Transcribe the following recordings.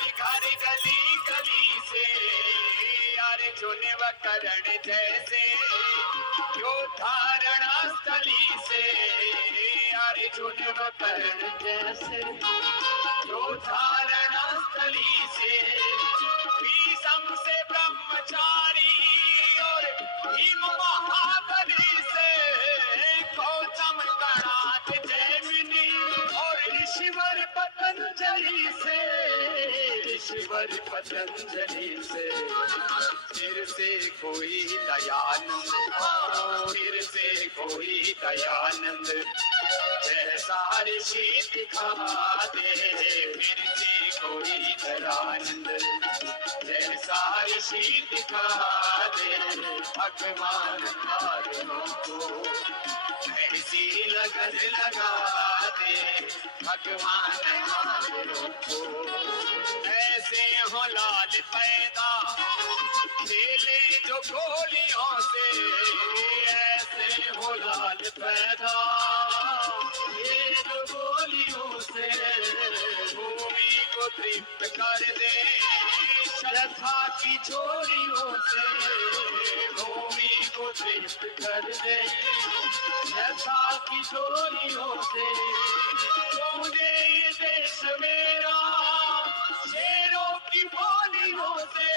हर घर गली गली से यार चुने व करण जैसे जो धारणा स्थली से यार चुने व करण जैसे जो धारणा स्थली से भीषम से ब्रह्मचारी और भीम महाबली से गौतम कणाद जैमिनी और ऋषिवर पतंजलि से ऋषिवर पतंजलि से फिर से कोई दयानंद फिर से कोई दयानंद जैसा ऋषि दिखा दे फिर से कोई दयानंद जैसा ऋषि दिखा दे भगवान मारो को ऐसी लगन लगा दे भगवान मारो को ऐसे हो लाल पैदा खेले जो गोलियों से ऐसे हो लाल पैदा ये जो गोलियों से भूमि को तृप्त कर दे श्रद्धा की चोरियों से भूमि को तृप्त कर दे श्रद्धा की चोरियों से मुझे ये देश मेरा शेरों की बोलियों से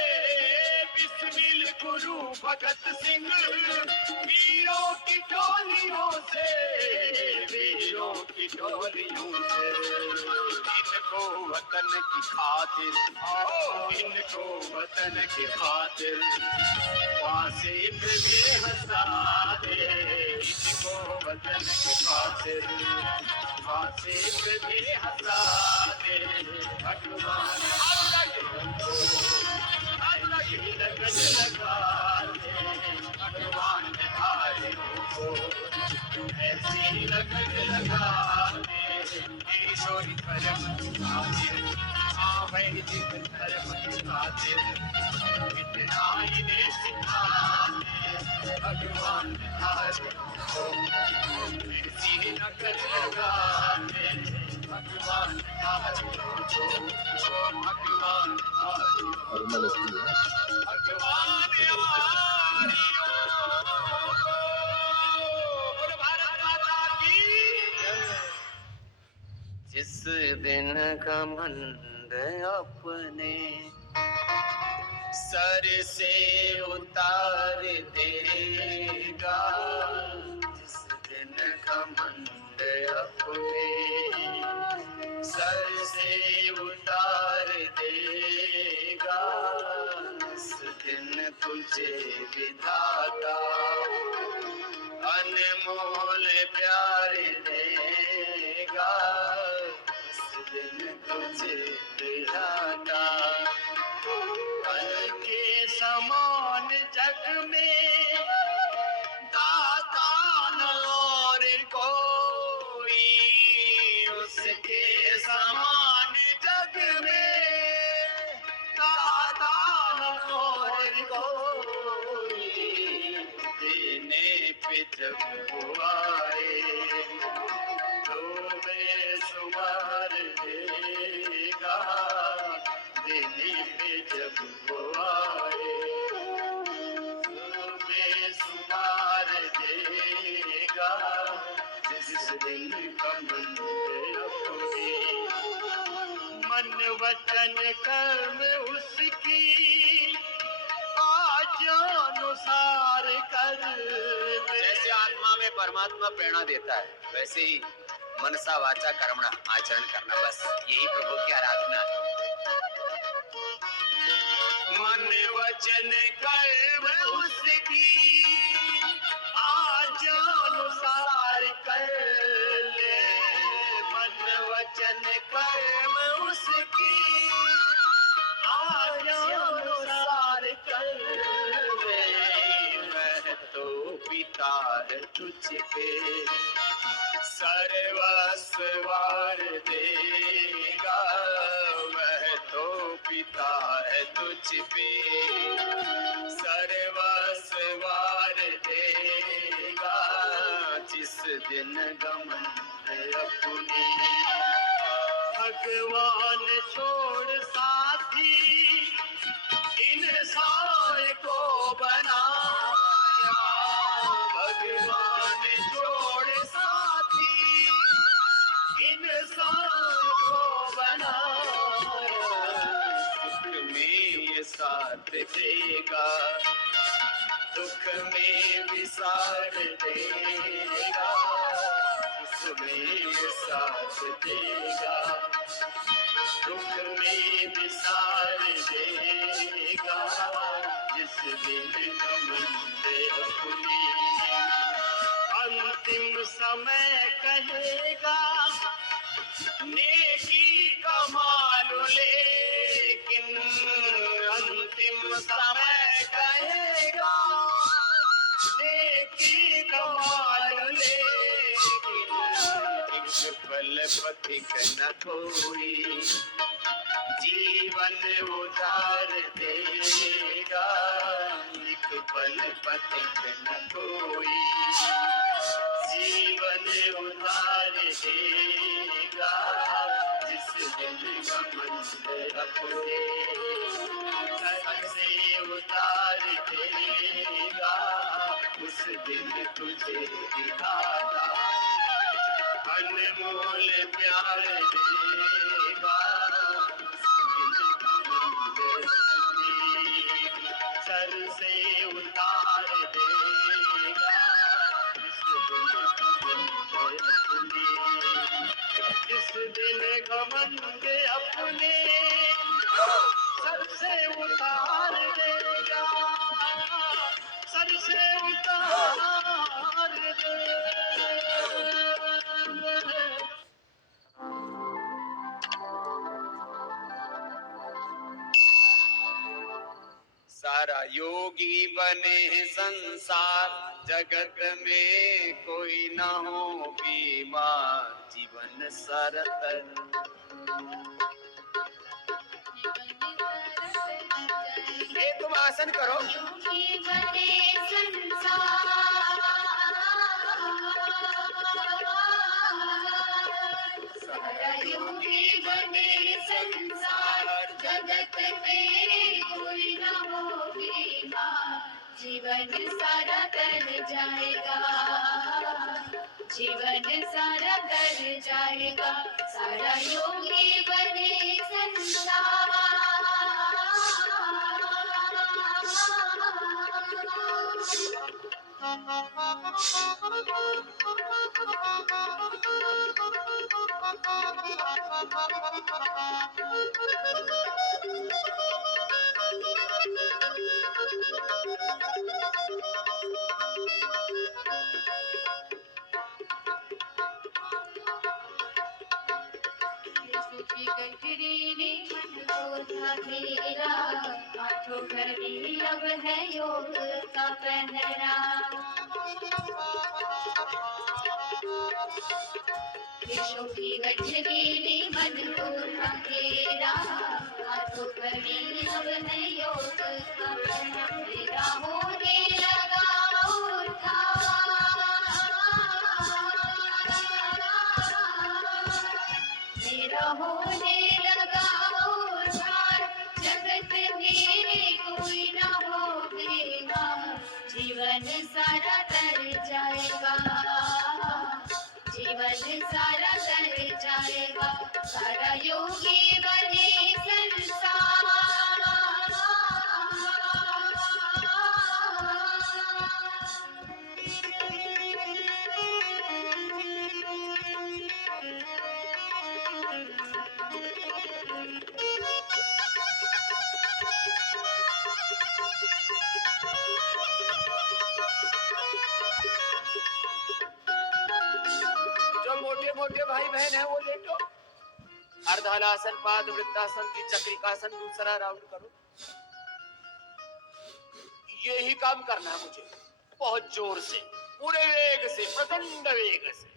बिस्मिल गुरु भगत सिंह वीरों की टोलियों से वीरों की टोलियों से इनको वतन की खातिर इनको वतन की खातिर फांसी पे भी हंसा दे इनको वतन की खातिर फांसी पे भी हंसा दे भगवान लगन लगा दे भगवान को ऐसी लगन लगा दे ईश्वरी परम खातिर वैदिक धर्म की खातिर इतना इन्हें सिखा दे भगवान को ऐसी लगन लगा दे भगवान को भगवान जिस दिन घमंड अपने सर से उतार देगा जिस दिन घमंड अपने सर से उतार देगा उस दिन तुझे विधाता अनमोल प्यार देगा उस दिन तुझे विधाता कल के समान जग में दाता न और कोई उसके समान जग में दाता न और कोई देने पे जब वो आए तो बेशुमार देगा देने पे जब वो आए तो बेशुमार देगा जिस दिन घमंड अपने मन वचन कर्म उसकी आज्ञानुसार कर जैसे आत्मा में परमात्मा प्रेरणा देता है वैसे ही मनसा वाचा कर्मणा आचरण करना बस यही प्रभु की आराधना है मन वचन कर्म उसकी आज्ञानुसार कर ले मन वचन कर्म उसकी आज्ञानुसार कर ले वह तो पिता है तुझ पे सर्वस्व वार देगा वह तो पिता है तुझ पे सर्वस्व वार देगा जिस दिन घमंड अपनी भगवान छोड़ साथ देगा, दुख में विसार देगा, उसमें साथ देगा, दुख में विसार देगा, जिस दिन घमंड अपनी अंतिम समय कहेगा, नेकी कमाल लेकिन अंतिम समय कहेगा, नेकी कमाल लेकिन एक पल पथिक न कोई, जीवन उधार देगा, एक पल पथिक न कोई, जीवन उधार देगा, जिस दिन घमंड अपने सर से उतार देगा, उस दिन तुझे दिखाता अनमोल प्यार देगा, उस दिन घमंड अपने सर से उतार देगा, इस दिन घमंड अपने सर से उतार देगा, सर से उतार देगा। सारा योगी बने संसार, जगत में कोई न हो बीमार, जीवन सरतर ये तुम आसन करो। योगी बने संसार, सारा योगी बने संसार, जगत में कोई न हो बीमार, जीवन सारा तर जाएगा, जीवन सारा तर जाएगा, सारा योगी बने संसार। आठों घड़ी अब है योग का पहरा, विश्व की गठरी मन को अंधेरा, आठों घड़ी अब है योग का पहरा, होने लगा मेरा होने लगा उद्धार, जगत में कोई न होगा, जीवन सारा तर जाएगा, जीवन सारा तर जाएगा, सारा योगी बने संसार। मोटे मोटे भाई बहन है वो लेटो, अर्धहलासन, पाद वृत्तासन, चक्रिकासन, दूसरा राउंड करो। यही काम करना है मुझे, बहुत जोर से, पूरे वेग से, प्रचंड वेग से।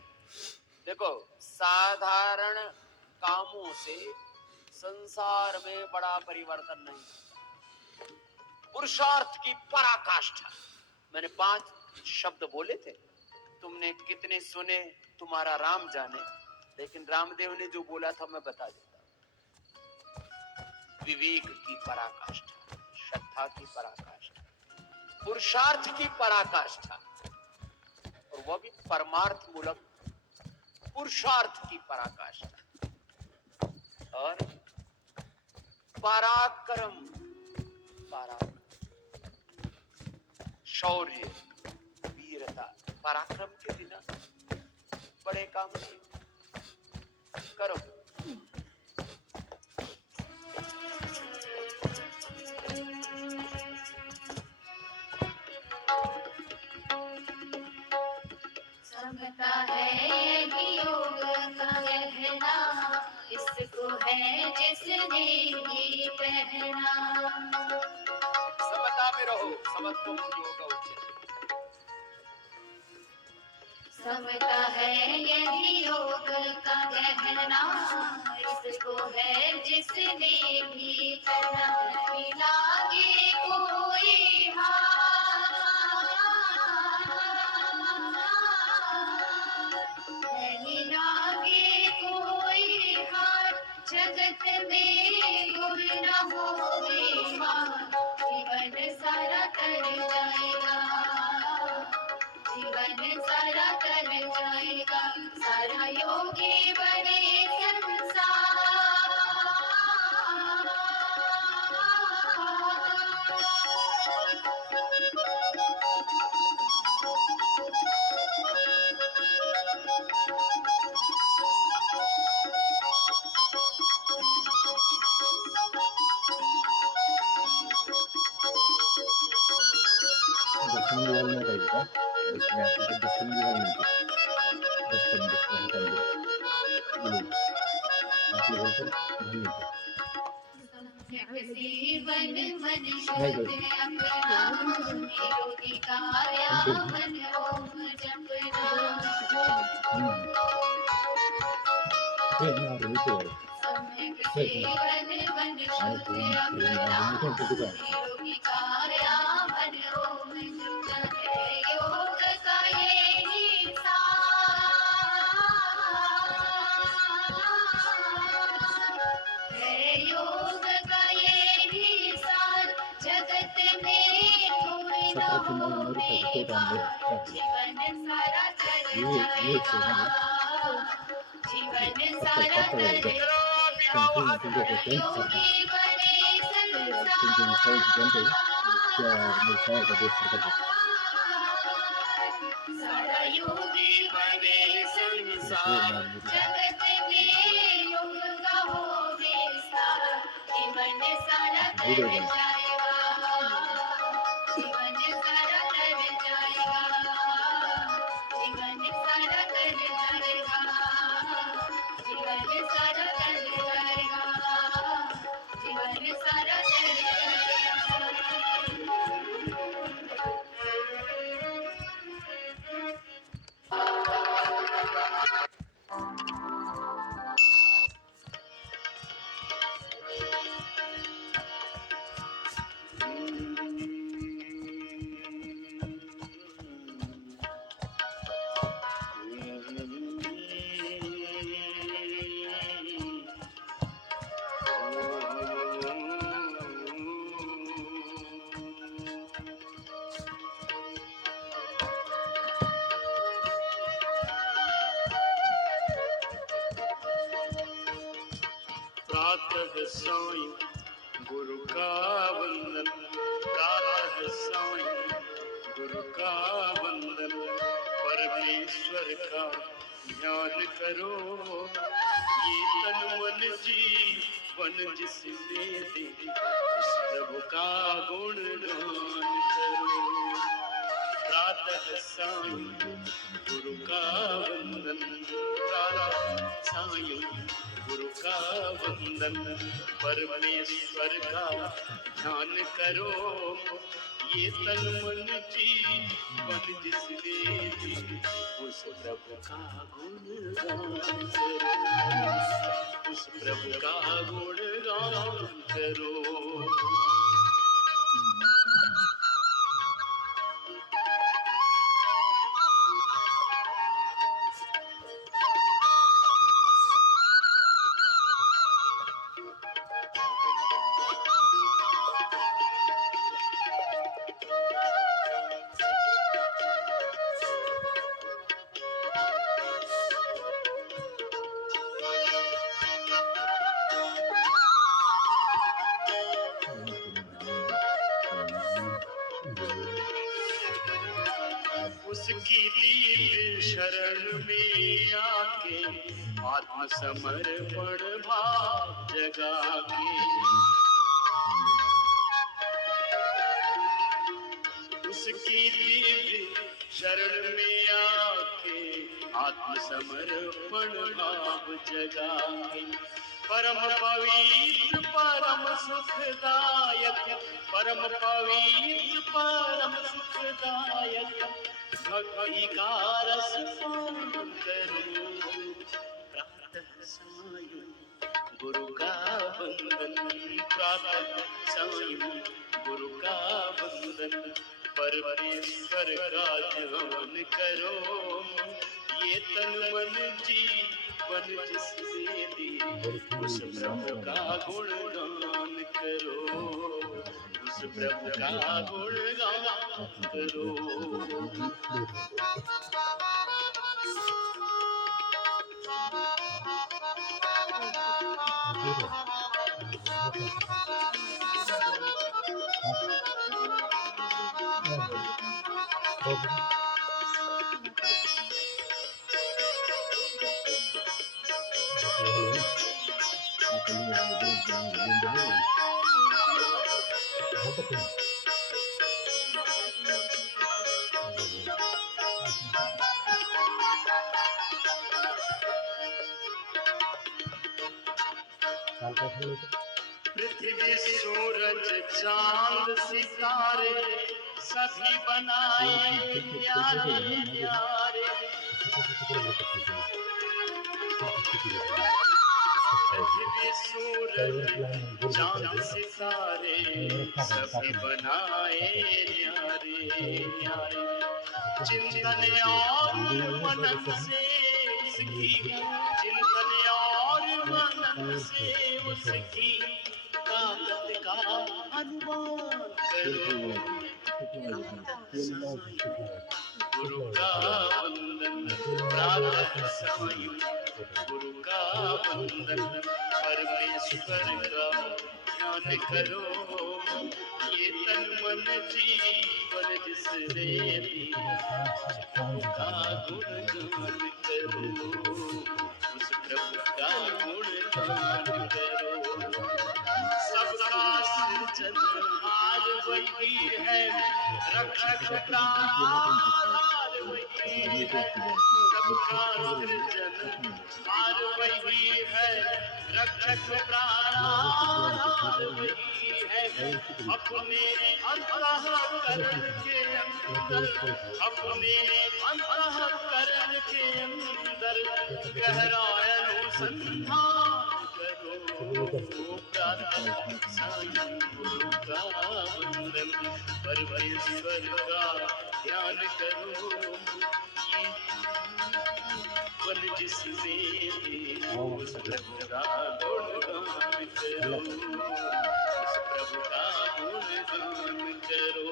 देखो, साधारण कामों से संसार में बड़ा परिवर्तन नहीं, पुरुषार्थ की पराकाष्ठा। मैंने 5 शब्द बोले थे, तुमने कितने सुने तुम्हारा राम जाने, लेकिन रामदेव ने जो बोला था मैं बता देता। विवेक की पराकाष्ठा, श्रद्धा की पराकाष्ठा, पुरुषार्थ की पराकाष्ठा, और वह भी परमार्थ मूलक पुरुषार्थ की पराकाष्ठा, और पराक्रम, पराक्रम शौर्य, वीरता, पराक्रम के बिना बड़े काम नहीं करो। समता है यही योग का गहना, इसको है जिसने भी पहना। समता में रहो, समत्वम योग उच्यते। समता है यही योग का गहना, इसको है जिसने भी पहना। नहीं लागे कोई हार, नहीं लागे कोई हार, जगत में गुण न होवे हार। जीवन सारा तर जाएगा, जीवन सारा तर जाएगा, सारा योगी बने संसार। डस्टबिन वाल में रहेगा, डस्टबिन आपको डस्टबिन वाल में डस्टबिन डस्टबिन हटा दो, ये आप लोगों को ध्यान दीजिए। जीवन मन शुद्ध अपना, निरोगी काया मन ओम जपना। जीवन मन शुद्ध अपना, निरोगी काया मन ओम जपना। योग का यही सार है, योग का यही सार, जगत में कोई न होवे पार। जीवन सारा तर जाएगा, जीवन सारा तर जाएगा, योगी बने संसार। सारा योगी बने संसार, जगत में योग का हो विस्तार। जीवन सारा तर जाएगा, जीवन सारा तर जाएगा, जीवन सारा तर जाएगा, जीवन सारा तर जाएगा, जीवन सारा तर जाएगा। प्रातः सायं गुरु का वंदन, प्रातः सायं गुरु का वंदन। परमेश्वर का ध्यान करो, ये तन मन जीवन जिसने दे, उस प्रभु का गुणगान करो। प्रातः सायं गुरु का वंदन, प्रातः सायं गुरु का वंदन। परमेश्वर का ध्यान करो, ये तन मन जीवन जिसने दी, उस प्रभु का गुणगान करो, उस प्रभु का गुणगान करो। उसकी दिव्य शरण में आके आत्मसमर्पण भाव जगा के उसकी दिव्य शरण में आके आत्मसमर्पण भाव जगा के परम पवित्र परम सुखदायक परम पवित्र परम सुखदायक भक्ति का रस पान करो प्रातः सायं गुरु का वंदन प्रातः सायं गुरु का वंदन परमेश्वर का ध्यान करो ये तन मन जीवन जिसने दी उस प्रभु का गुणगान करो उस प्रभु का गुणगान करो पृथ्वी सूरज चांद सितारे सभी बनाए प्यारे प्यारे पृथ्वी सूरज चांद सितारे सभी बनाए न्यारे न्यारे चिंतन और मनन से उसकी चिंतन और मनन से उसकी ताकत का अनुमान करो गुरु का वंदन प्रातः सायं गुरु का वंदन परमेश्वर का ध्यान करो ये तन मन जीवन जिसने दी का गुणगान करो उस प्रभु का गुणगान करो सबका सृजनहार वही है रक्षक प्राणहार वही है सबका सृजनहार वही है रक्षक प्राणहार वही है अपने अंतःकरण के अंदर अपने अंतःकरण के अंदर गहरा अनुसंधान करो प्रातः सायं गुरु का वंदन परमेश्वर का ध्यान करो वन जिसने उस प्रभु का गुणगान करो उस प्रभु का गुणगान करो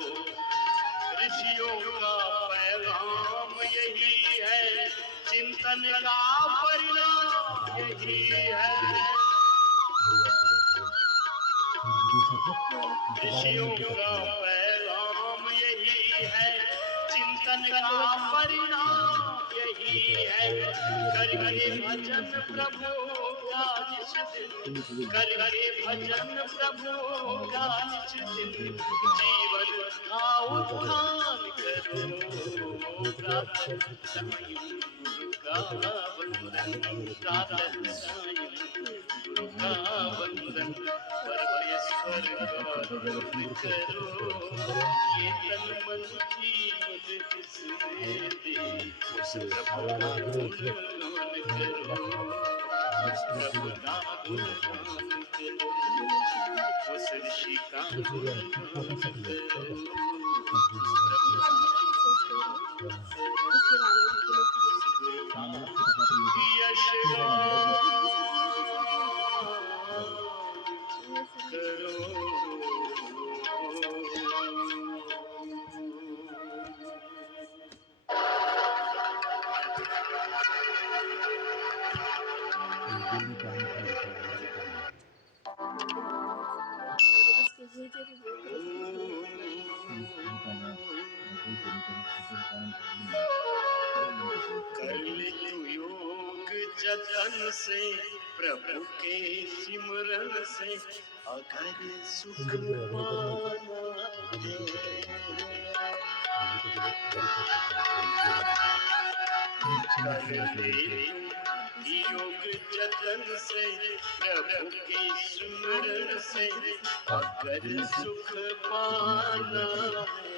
ऋषियों का पैगाम यही है चिंतन का परिणाम यही है ऋषियों का पैगाम यही है चिंतन का परिणाम यही है करके भजन प्रभु का निज दिन करके भजन प्रभु का निज दिन जीवन का उत्थान करो प्रातः सायं गुरु का वंदन प्रातः सायं गुरु का वंदन परमेश्वर का ध्यान करो ये तन मन जीवन जिसने दी उस प्रभु का गुणगान करो उस प्रभु का गुणगान करो उस ऋषि का गुणगान करो उस प्रभु का यश कर ले तू योग जतन से प्रभु के सिमरन से अगर सुख पाना है। कर ले तू योग जतन से प्रभु के सिमरन से अगर सुख पाना है।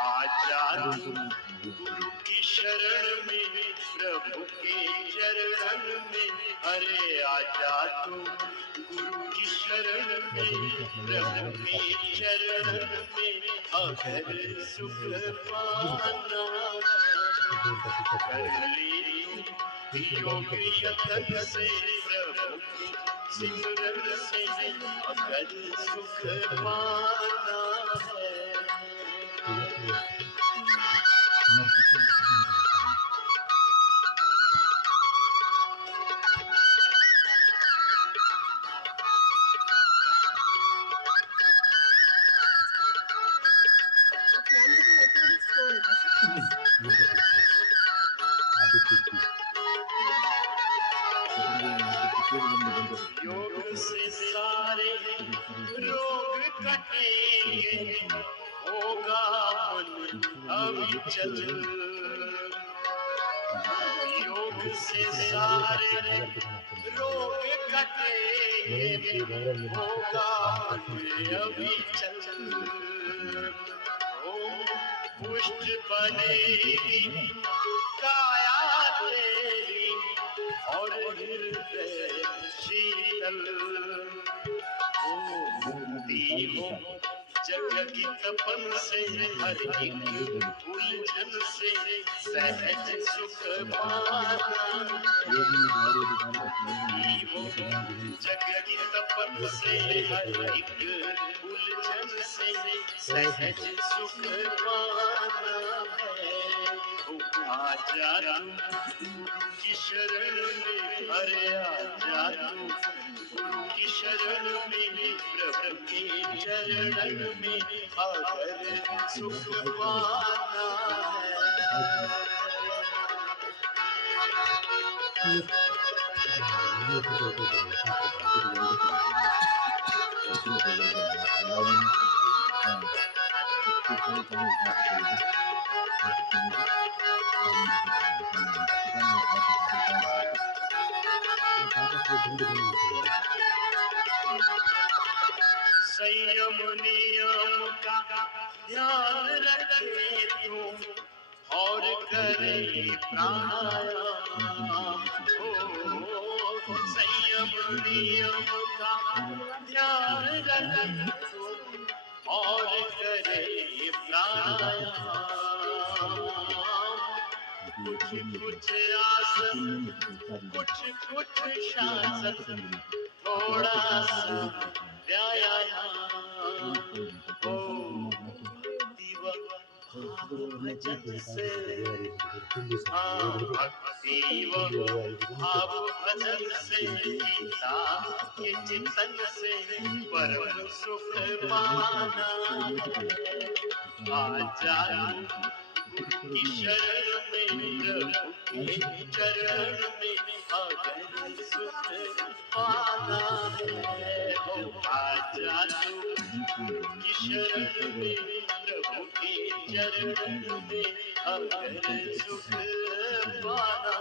आजा तू गुरु की शरण में प्रभु के चरण में, अरे आजा तू गुरु की शरण में प्रभु के चरण में अगर सुख पाना कर ले तू योग यतन से प्रभु के सिमरन से अगर सुख पाना है। योग से सारे रोग कटेंगे, होगा मन अविचल। योग से सारे रोग कटेंगे, होगा मन अविचल। ओम पुष्ट बनेगी काया तेरी और हृदय शीतल। मुक्ति हो जग की तपन से हर एक उलझन से सहज सुख पाना। मुक्ति हो जग की तपन से हर एक उलझन से सहज सुख पाना है। आजा तू गुरु की शरण में, अरे आजा तू गुरु की शरण में प्रभु के चरण में अगर सुख पाना है। संयम नियम का ध्यान रखे तू और करे प्राणायाम। संयम नियम का ध्यान रखे तू और करे प्राणायाम। कुछ कुछ आसन कुछ शासन थोड़ा सा व्यायाम। ओ दीवा भजन से, हाँ भक्ति व भाव भजन से गीता के चिंतन से परम सुख पाना। आजा गुरु की शरण में प्रभु के चरण में अगर सुख पाना है। आजा गुरु की शरण में प्रभु के चरण में अगर सुख पाना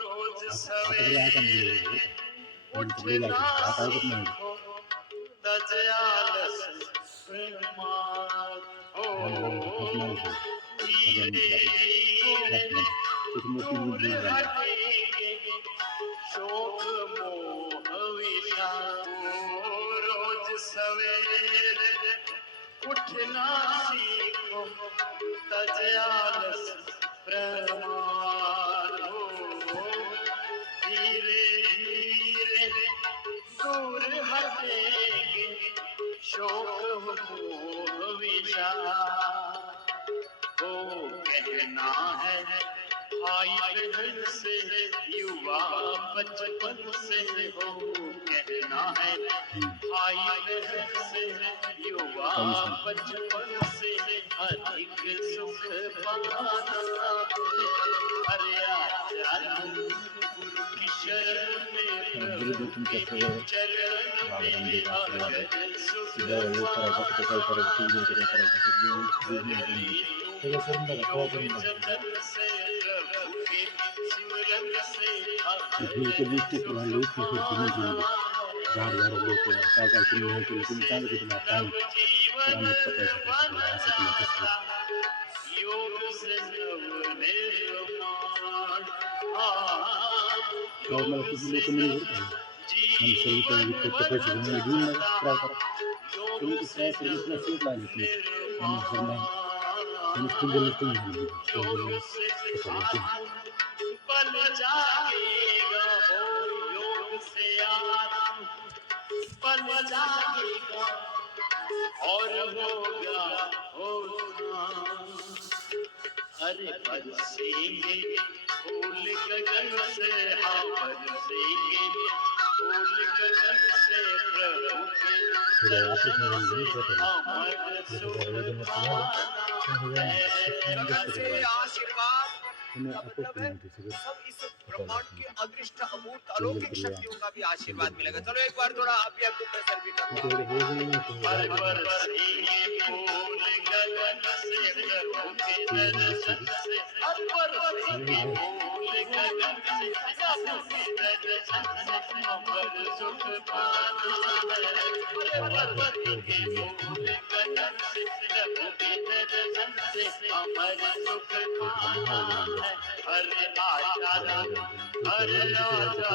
रोज सवेरे उठना सीखो, तज आलस प्रमाद हो। धीरे धीरे दूर हटेंगे शोक मोह विषाद रोज सवेरे उठना सीखो तज आलस प्रमाद हो धीरे धीरे दूर हटेंगे शोक मोह विषाद हो कहना है भाई बहन से युवा बचपन से हो कहना है भाई बहन से युवा बचपन से अधिक सुख पाना अरे आजा गुरु की शरण में प्रभु के चरण में आकर सुख के बीच के पुराने लोग की फिर जीवन जीवन जार जार लोग को क्या क्या क्रिया है कि लेकिन चांद कितना टाइम पुराने पता है ऐसा किया किसको योग से और मैं किसी लोग को नहीं होता हम सही तो ये तो पैसे में ढूंढ में ट्राई कर तो इस तरह से इतना सेट ला लेते हैं हम घर में हम स्कूल में तो पल जागेगा हो योग से आराम पल जागेगा और होगा होना अरे बरसेंगे फूल गगन से हाँ बरसेंगे फूल गगन से प्रभु के अमर सुख पाना जगत से आशीर्वाद हमें का आपको मतलब है नहीं सब इस ब्रह्मांड की अदृष्ट अमूर्त अलौकिक शक्तियों का भी आशीर्वाद मिलेगा। चलो एक बार थोड़ा आप भी आपको प्रेशर भी करो। तो हो गई नहीं तो हर बरसेंगे फूल गगन से प्रभु के दर्शन से हर बरसेंगे फूल गगन से प्रभु के दर्शन से अमर सुख पाना है हर बरसेंगे फूल गगन से प्रभु के दर्शन से अमर सुख पाना है अरे आजा अरे आजा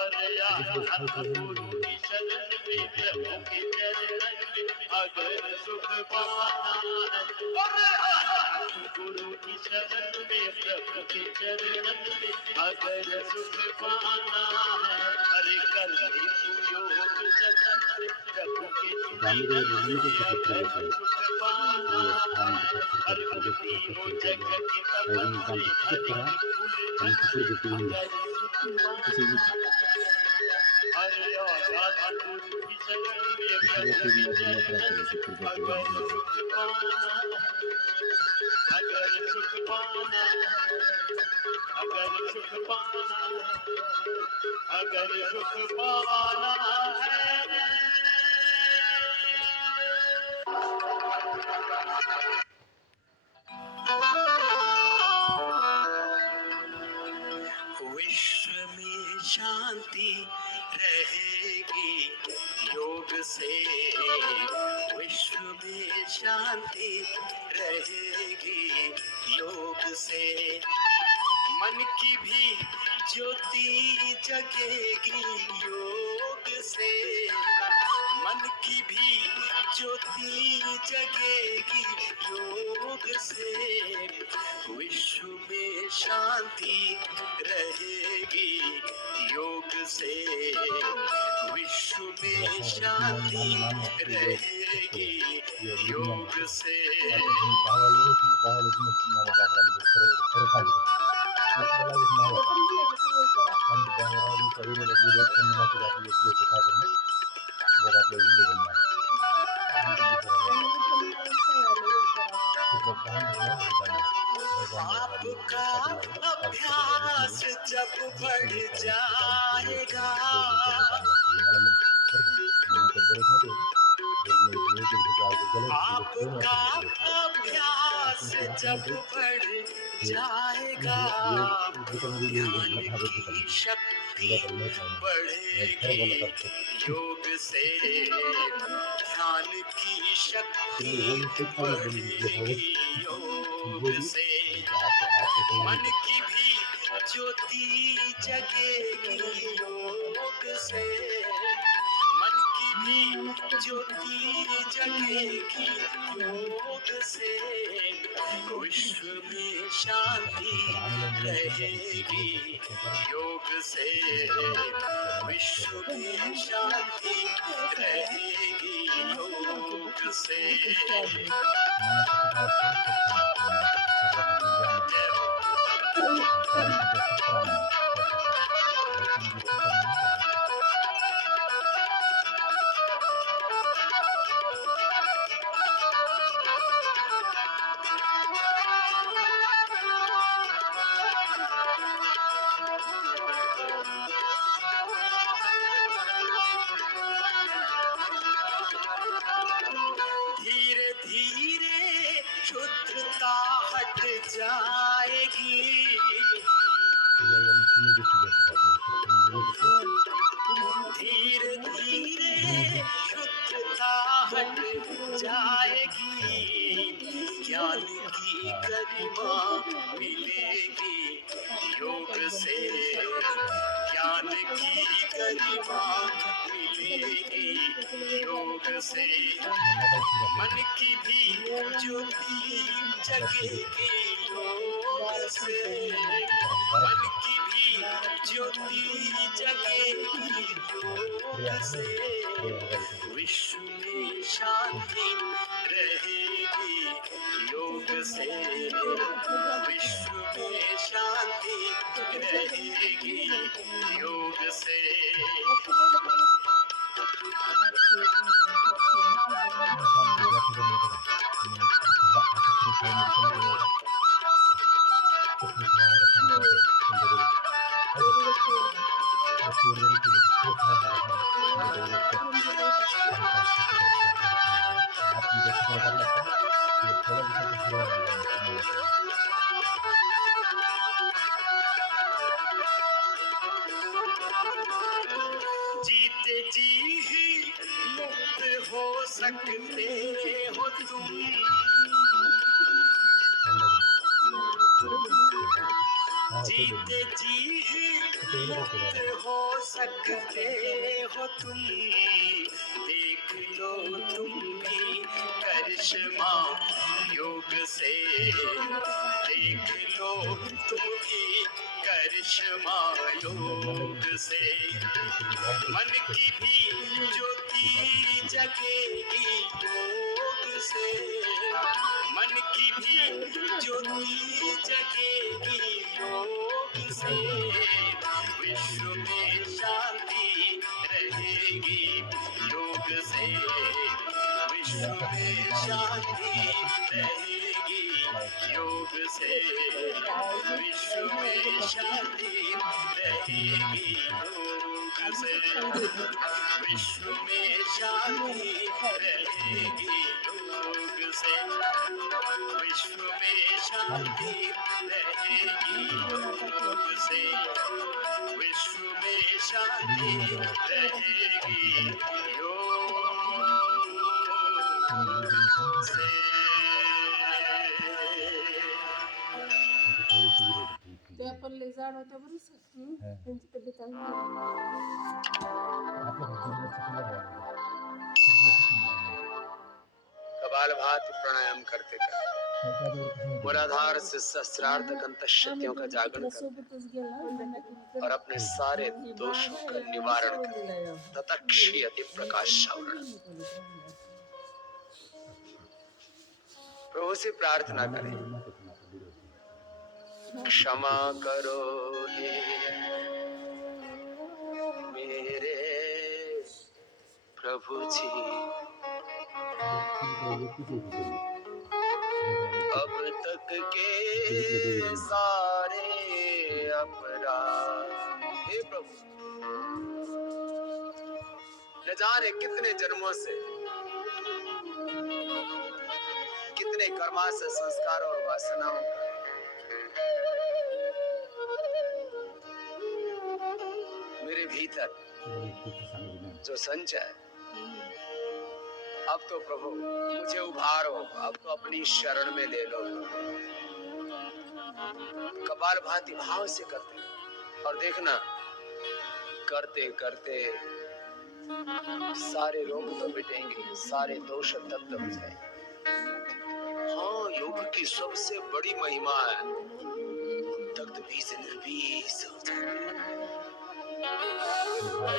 अरे आजा गुरु की शरण में प्रभु के चरण में अगर सुख पाना है अरे आजा गुरु की शरण में प्रभु के चरण में अगर सुख पाना है अरे कर दे तू योग जतन से प्रभु के अगर सुख पाना है अरे भक्ति हो जगत की तपन से हरि अरे आजा गुरु की शरण में प्रभु के चरण में अगर सुख पाना अगर सुख पाना अगर सुख पाना अगर सुख पाना है विश्व में शांति रहेगी योग से विश्व में शांति रहेगी योग से मन की भी ज्योति जगेगी योग से मन की भी ज्योति जगेगी योग से विश्व में शांति रहेगी योग से विश्व में शांति रहेगी योग से आपका अभ्यास जब बढ़ जाएगा आपका अभ्यास जब बढ़ जाएगा ज्ञान की शक्ति बढ़ेगी योग से ध्यान की शक्ति बढ़ेगी योग से मन की भी ज्योति जगेगी योग से, मन की भी ज्योति जगेगी योग से, विश्व में शांति रहेगी योग से, विश्व में शांति रहेगी योग से। धीरे धीरे शुद्धता हट जाएगी, धीरे धीरे शुद्धता हट जाएगी, ज्ञान की गरिमा मिलेगी योग से, ज्ञान की गरिमा मिलेगी योग से, मन की भी ज्योति जगेगी योग से, मन की भी ज्योति जगेगी योग से, विश्व में शांति रहेगी योग से, विश्व में शांति रहेगी योग से। जीते जी ही मुक्त हो सकते हो तुम, जीते जी ही मुक्त हो सकते हो तुम, देख लो तुम भी करिश्मा योग से, देख लो तुम भी करिश्मा योग से, मन की भी ज्योति जगेगी योग से, मन की भी ज्योति जगेगी योग से, विश्व में शांति रहेगी योग से, विश्व में शांति रहेगी योग से, विश्व में शांति रहेगी योग से, विश्व में शांति रहेगी योग से, विश्व में शांति रहेगी योग से, विश्व में शांति रहेगी योग से। त्या पण लय जाड होत्या बरं सर. त्यांची तब्येत चांगली कपालभाति प्राणायाम करते करते मूलाधार से सहस्रार्थ कंतशक्तियों का जागरण कर सोबतच गेला और अपने सारे दोषों का निवारण कर ततक्षयति प्रकाशावरण। प्रभु से प्रार्थना करें, क्षमा करो हे मेरे प्रभु जी, अब तक के सारे अपराध, हे प्रभु न जाने कितने जन्मों से, कितने कर्मा से, संस्कार और वासनाओं का मेरे भीतर जो संचय, अब तो प्रभु मुझे उभारो, अब तो अपनी शरण में ले लो। कपाल भांति भाव से करते रहो। और देखना करते करते सारे रोग तो मिटेंगे, सारे दोष दग्ध हो जाएंगे। हाँ, योग की सबसे बड़ी महिमा है दग्ध बीज निर्वीज हो जाते हैं।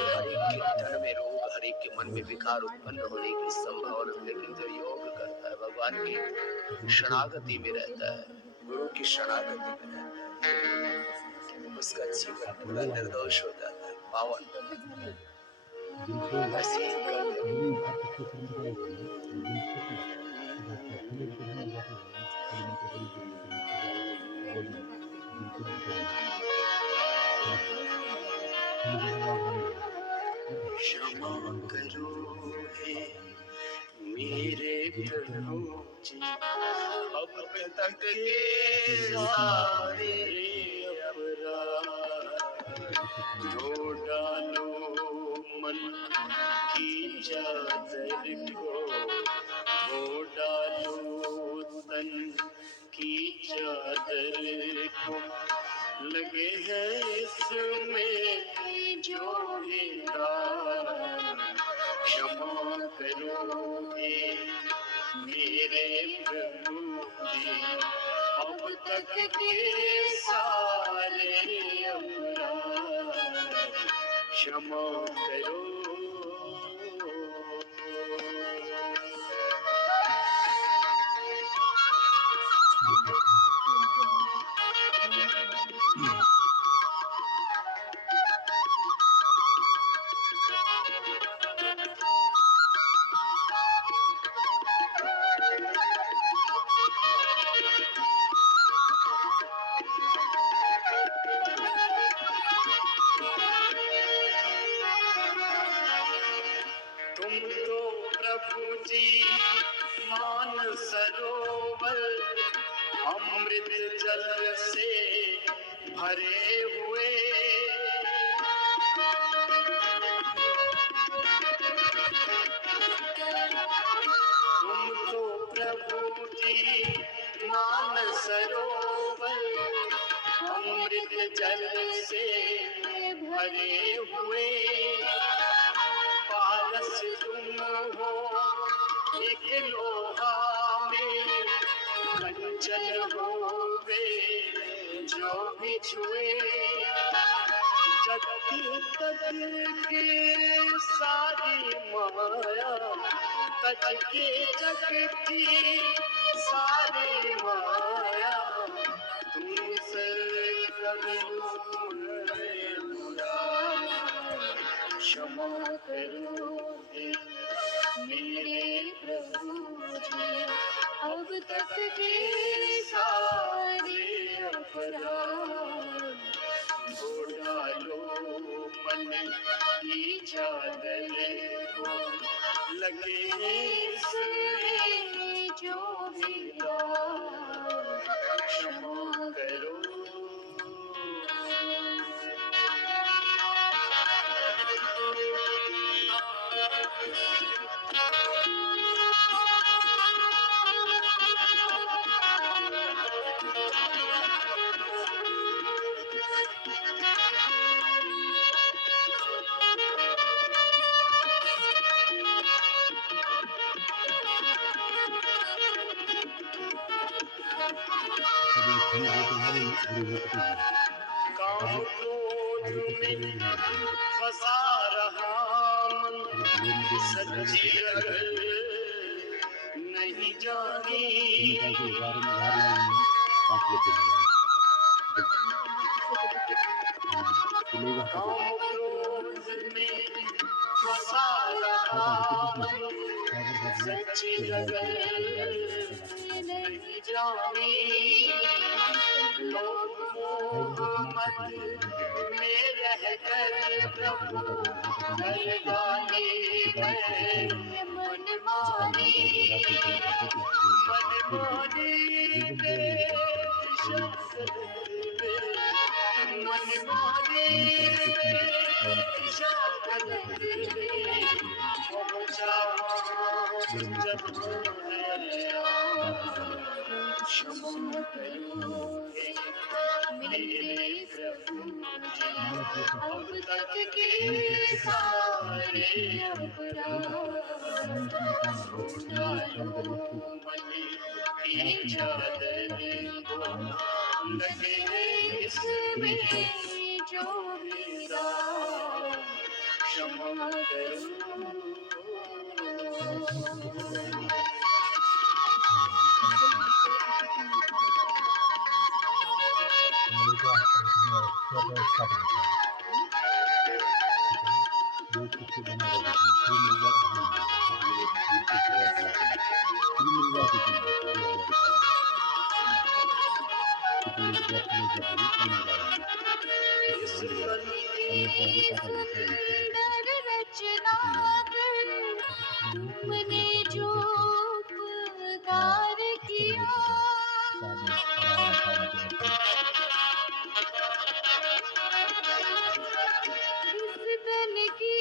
हर एक के तन में रोग, हर एक के मन में विकार उत्पन्न होने की संभावना, लेकिन जो योग करता है भगवान की शरणागति में रहता है, गुरु की शरणागति में रहता है, उसका जीवन पूरा निर्दोष हो जाता है, पावन। ऐसे ही करते क्षमा करो हे मेरे प्रभु जी, अब तक के सारे अपराध धो डालो मन की चादर को, धो डालो तन की चादर को, लगे हैं इसमें जो भी दाग। क्षमा करो हे मेरे प्रभु जी, अब तक के सारे अपराध क्षमा करो। तुम तो प्रभु जी मान सरोवर अमृत जल से भरे हुए, तुम तो प्रभु जी मान सरोवर अमृत जल से भरे हुए, पारस तुम हो एक लोहा में, कंचन होवे जो भी छुए, जगत तक के सारी माया, तज के जग की सारी माया, तुमसे करूं क्षमा करो हे मेरे प्रभु जी, अब तक के सारे अपराध धो डालो मन की चादर को, लगे इसमें जो भी दाग क्षमा करो। काम क्रोध में फंसा रहा मन, सच्ची अगर नहीं जानी, काम क्रोध में फंसा रहा मन, सच्ची अगर नहीं जानी, लोग मोह मत में रहकर प्रभु बलवाने गए, मनमानी मनमानी मेरे शब्द में, मनमानी मेरे शब्द में पहुंचाओ जब क्षमा करो हे मेरे प्रभु जी, अब तक के सारे अपराध छुड़ा लो मन की चादर को, लगे इसमें जो मेरा क्षमा करो। इस फल की सुंदर रचना कर तुमने जो उपकार किया, इस तन की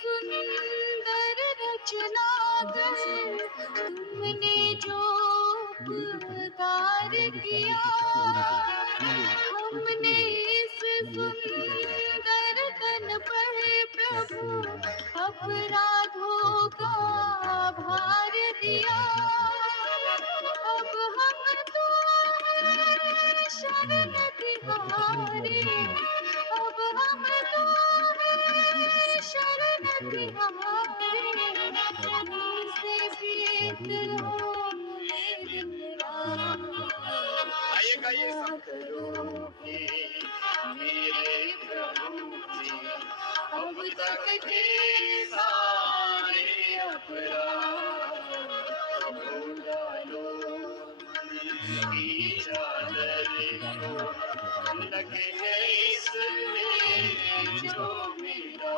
सुंदर रचना कर तुमने जो उपकार किया, हमने इस सुंदर तन पर प्रभु अपराधों का भार दिया। अब हम तो हैं शरण तिहारे, अब हम तो हैं शरण तिहारे, से प्रीत हो दिन रात आइए गाइए सब। करोगे मेरे प्रभु जी, अब तक के सारे अपराध डालो की चादर को, लगे हैं इसमें जो मेरा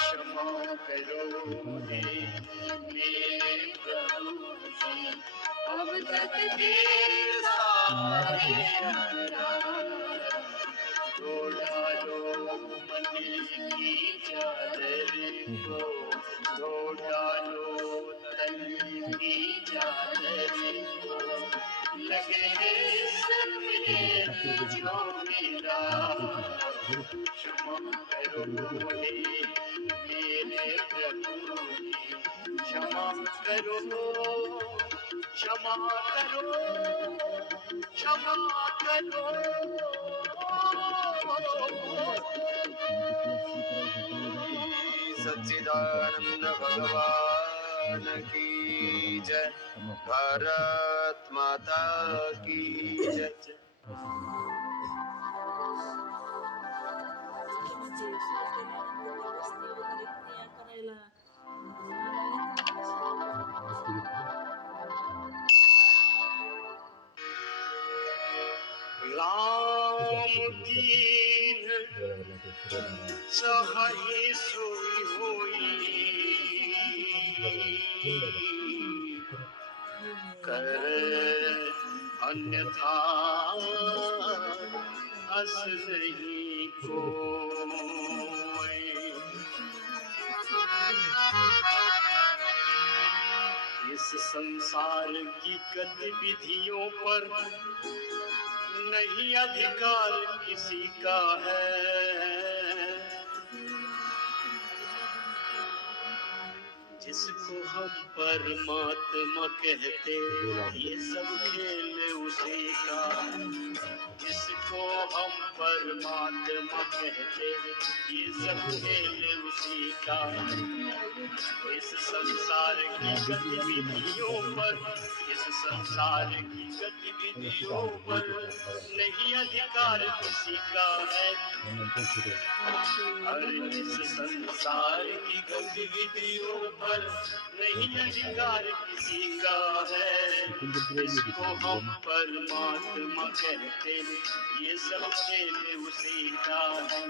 क्षमा करोगे मेरे प्रभु जी, अब तक के सारे अपराध डालो मन की चादर को, डालो तन की चादर को, लगे हैं इसमें जो मेरा क्षमा करोगे मेरे प्रभु जी, क्षमा करो, क्षमा करो, क्षमा करो। सच्चिदानंद भगवान की जय, भारत माता की जय। राम दीन सहाय सोई होई, कर अन्यथा हस नहीं कोई। इस संसार की गतिविधियों पर नहीं अधिकार किसी का है, जिसको हम परमात्मा कहते ये सब खेल उसी का, जिसको हम परमात्मा कहते ये सब खेल उसी का। इस संसार की गतिविधियों पर, इस संसार की गतिविधियों पर नहीं अधिकार किसी का है, और इस संसार की गतिविधियों पर नहीं अधिकार किसी का है, जिसको हम परमात्मा कहते ये सब खेल उसी का है,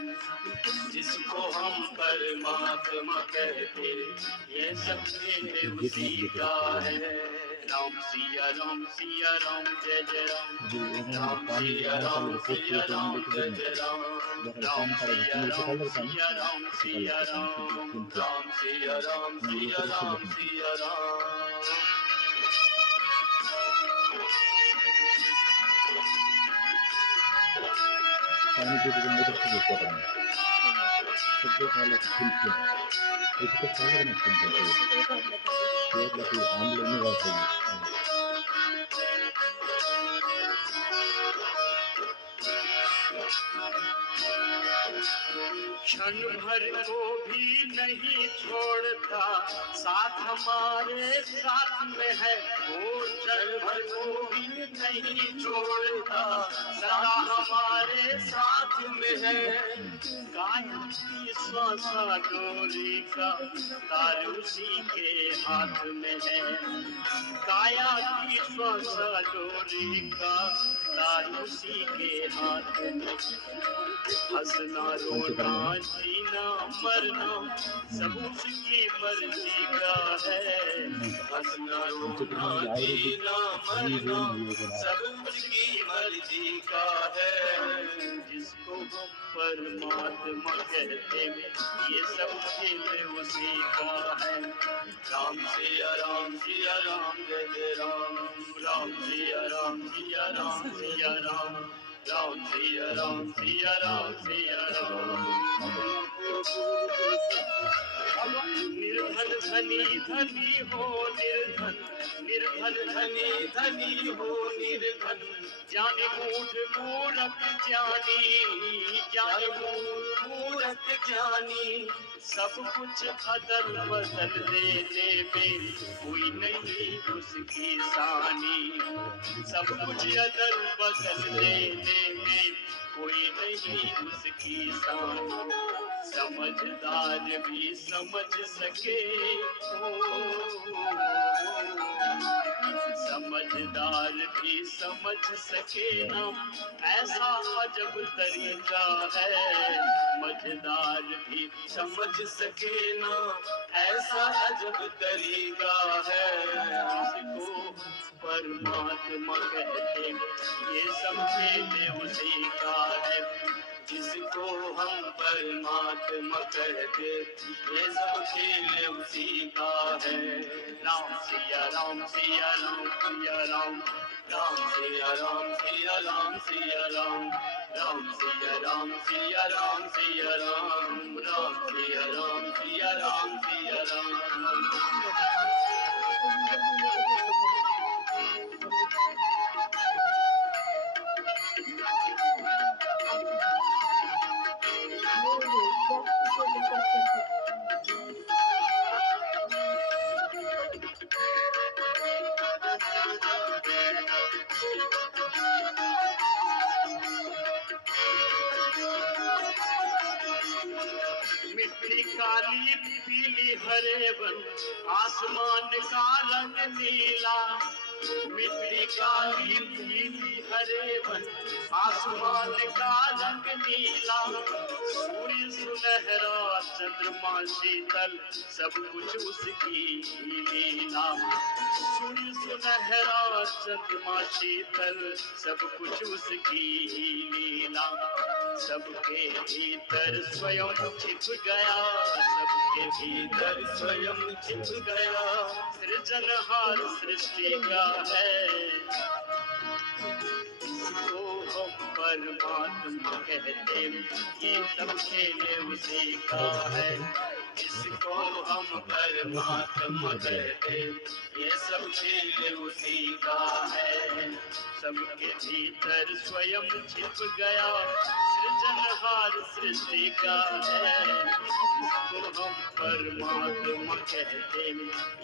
जिसको हम परमात्मा कहते ये सब खेल उसी का है। राम सिया राम जय जय राम, राम सिया राम जय जय राम, राम सिया राम सिया राम सिया राम, राम सिया राम सिया राम सिया राम। पानी पीते तो मदद से होता है सबको साला फिल फिल ऐसे तो साला ना फिल फिल तो मतलब आम लोग ने बात होगी क्षण भर को भी नहीं छोड़ता साथ हमारे साथ में है वो क्षण भर को भी नहीं छोड़ता सदा हमारे साथ में है काया की श्वासा डोरी का तार उसी के हाथ में है काया की श्वासा डोरी का तार उसी के हाथ में हंसना रोना जीना मरना सब उसकी मर्जी का है हंसना रोना जीना मरना सब उसकी मर्जी का है जिसको हम परमात्मा कहते हैं ये सब खेल उसी का है राम सिया राम जय राम राम सिया राम सिया राम राम सिया राम सिया राम निर्धन धनी धनी हो निर्धन निर्धन धनी धनी हो निर्धन जाने मूढ़ मूरख जानी मूरख ज्ञानी सब कुछ अदल बदल देने में कोई नहीं उसकी सानी सब कुछ अदल बदल देने में कोई नहीं उसकी सानी समझदार भी समझ सके समझदार भी समझ सके ना ऐसा अजब तरीका है समझदार भी समझ सके ना ऐसा अजब तरीका है जिसको परमात्मा कहते ये सब खेल उसी का है जिसको हम परमात्मा कहते ये सब खेल उसी का है राम सिया राम सिया राम सिया राम राम सिया राम सिया राम सिया राम राम सिया राम सिया राम सिया राम राम सिया राम सिया राम सिया राम मिट्टी काली पीली हरे बन आसमान का रंग नीला मिट्टी काली पीली हरे बन आसमान का रंग नीला सूर्य सुनहरा चंद्रमा शीतल सब कुछ उसकी लीला सूर्य सुनहरा चंद्रमा शीतल सब कुछ उसकी लीला सबके भीतर स्वयं छिप गया सबके भीतर स्वयं छिप गया सृजनहार सृष्टि का है इसको हम परमात्मा कहते ये सब खेल उसी का है जिसको हम परमात्मा कहते ये सब खेल उसी का है सबके भीतर स्वयं छिप गया सृजनहार सृष्टि का है जिसको हम परमात्मा कहते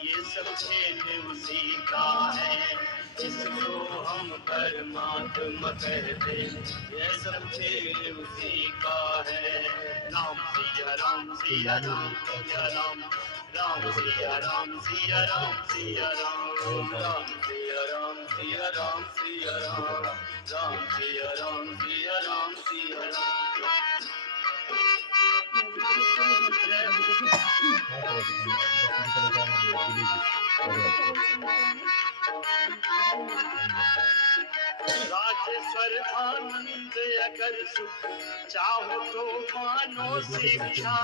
ये सब खेल उसी का है जिसको हम परमात्मा कहते ये सब खेल उसी का है राम सिया राम सिया राम सिया राम राम सिया राम सिया राम सिया राम राम सिया राम सिया राम सिया राम राम सिया राम सिया राम सिया राजेश्वर आनंद अगर सुख चाहो तो मानो शिक्षा।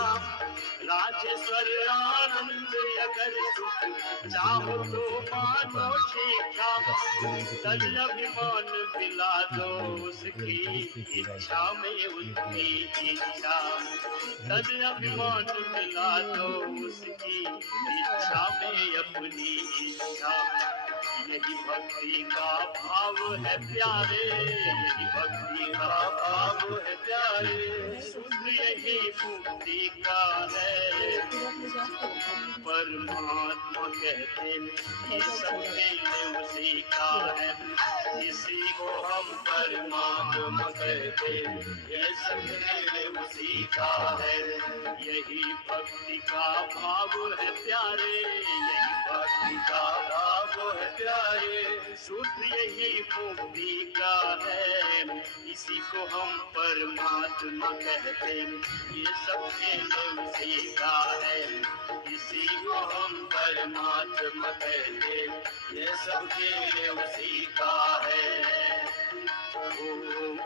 राजेश्वर आनंद अगर सुख चाहो तो मानो शिक्षा। तज अभिमान मिला दो उसकी इच्छा में उसकी इच्छा। तज अभिमान मिला दो उसकी इच्छा में अपनी इच्छा। यही भक्ति का भाव है प्यारे, यही भक्ति का भाव है प्यारे। सूत्र यही मुक्ति का है, परमात्मा कहते ये सब खेल उसी का है। इसी को हम परमात्मा कहते ये सब खेल उसी का है। यही भक्ति का भाव है प्यारे, यही भक्ति का भाव है प्यारे। सूत्र यही मुक्ति का है, इसी को हम परमात्मा कहते ये सब खेल उसी का है। इसी को हम परमात्मा कहते ये सब खेल उसी का है।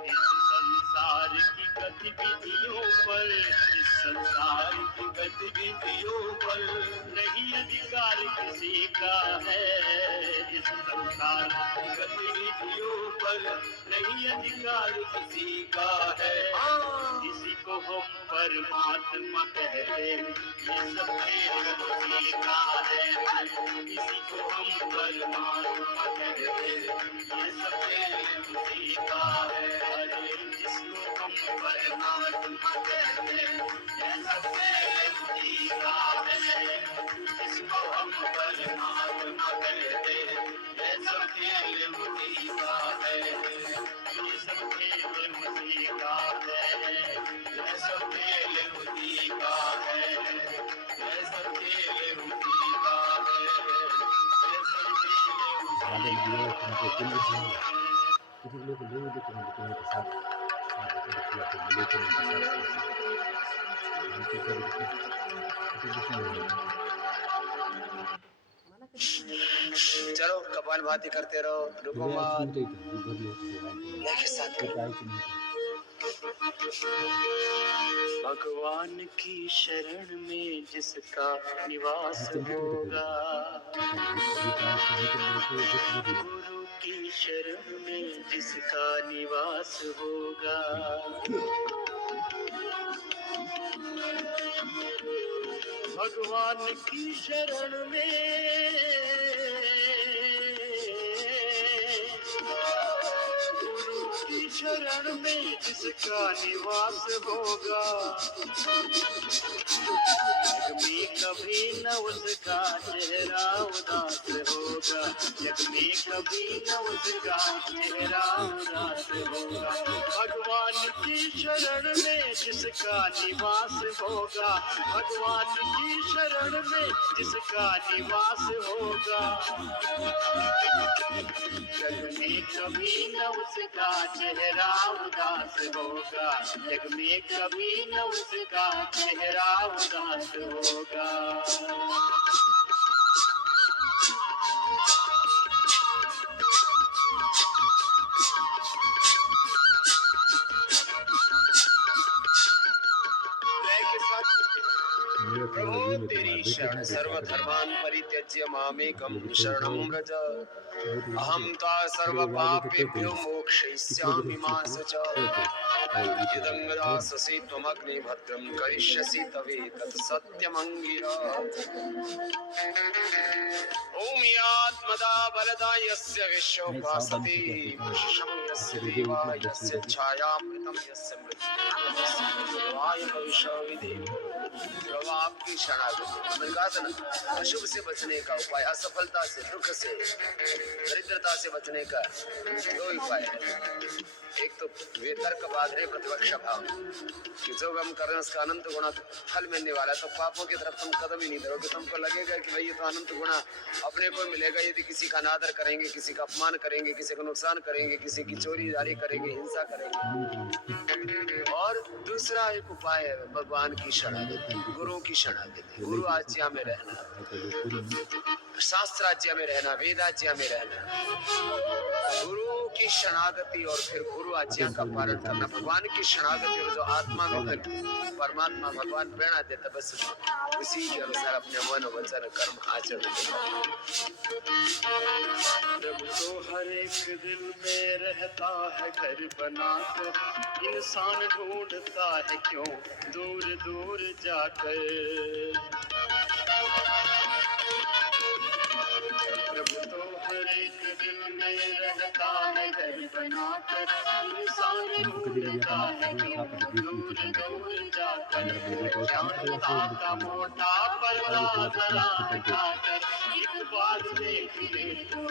इस संसार की गतिविधियों पर, इस संसार की गतिविधियों पर नहीं अधिकार किसी का है। इस संसार की गतिविधियों पर नहीं अधिकार किसी का है। इसी को हम परमात्मा कहते ये सब खेल उसी का है। इसी को हम परमात्मा कहते ये सब खेल उसी का है। जिसको हम परमात्मा कहते ये सब खेल उसी का है। जिसको हम परमात्मा कहते ये सब खेल उसी का है। ये सब खेल उसी का है। ये सब खेल उसी का है। ये सब खेल उसी का है। ये सब खेल वाले उसी वीडियो का को केंद्र से है। किसी लोग ले लेते हैं लेकिन के साथ लेते हैं हम तो कर चलो कपालभाति करते रहो, रुको मत। साथ भगवान की शरण में जिसका निवास होगा, गुरु की शरण में जिसका निवास होगा। भगवान की शरण में, गुरु की शरण में जिसका निवास होगा। जग में कभी न उसका चेहरा उदास होगा। जग में कभी न उसका चेहरा उदास होगा। भगवान की शरण में जिसका निवास होगा। भगवान की शरण में जिसका निवास होगा। जग में कभी न उसका चेहरा उदास होगा। जग में कभी न उसका चेहरा उदास होगा। प्रभो तेरी शरण सर्वधर्मान् परित्यज्य मामेकं शरणं व्रज। अहं त्वा सर्वपापेभ्यो मोक्षयिष्यामि मा शुच। इदं दास्यसि त्वमग्ने भद्रं करिष्यसि तवेतत् सत्यमङ्गिरा। ॐ यात्मदा बलदा यस्य विश्वोपासते पुरुषं यस्य देवा यस्य छायामृतं यस्य मृत्युर्वाय भविष्यविधि। प्रभु आपकी शरणागति। मैंने कहा था ना, अशुभ से बचने का उपाय, असफलता से, दुख से, दरिद्रता से बचने का दो उपाय है। एक तो लिए तर्क बाध रहे प्रतिपक्ष भाव कि जो हम कर रहे हैं उसका अनंत गुणा फल मिलने वाला है, तो पापों की तरफ तुम कदम ही नहीं धरोगे। तुमको लगेगा कि भाई ये तो अनंत गुणा अपने को मिलेगा यदि किसी का अनादर करेंगे, किसी का अपमान करेंगे, किसी का नुकसान करेंगे, किसी की चोरी जारी करेंगे, हिंसा करेंगे। और दूसरा एक उपाय है भगवान की शरणागति, गुरु की शरणागति, गुरु आज्ञा में रहना, शास्त्राज्ञा में रहना, वेदाज्ञा में रहना, गुरु की शरणागति और फिर गुरु आज्ञा का पालन करना। भगवान की शरणागति और जो आत्मा में फिर परमात्मा भगवान प्रेरणा देता, बस उसी के अनुसार अपने मन वचन कर्म आचरण करना। प्रभु तो हर एक दिल में रहता है घर बनाकर, इंसान ढूंढता है क्यों दूर दूर जाकर। प्रभु तो हर एक दिल में रहता है घर बनाकर, इंसान ढूंढता है क्यों दूर दूर जाकर। जानता का मोटा पर्दा जरा हटाकर, एक बार देख ले तो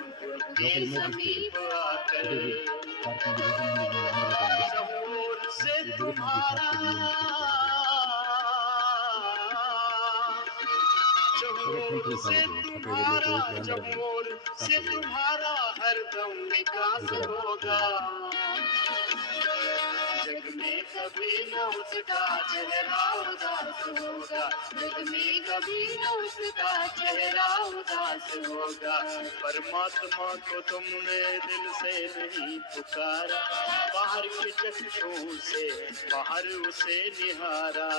के समीप आकर। शहूर से तुम्हारा से तुम्हारा हरदम विकास होगा। जग में कभी न उसका चेहरा उदास होगा, जग में कभी न उसका चेहरा उदास होगा। परमात्मा को तुमने दिल से नहीं पुकारा, बाहर के चक्षुओं से बाहर उसे निहारा।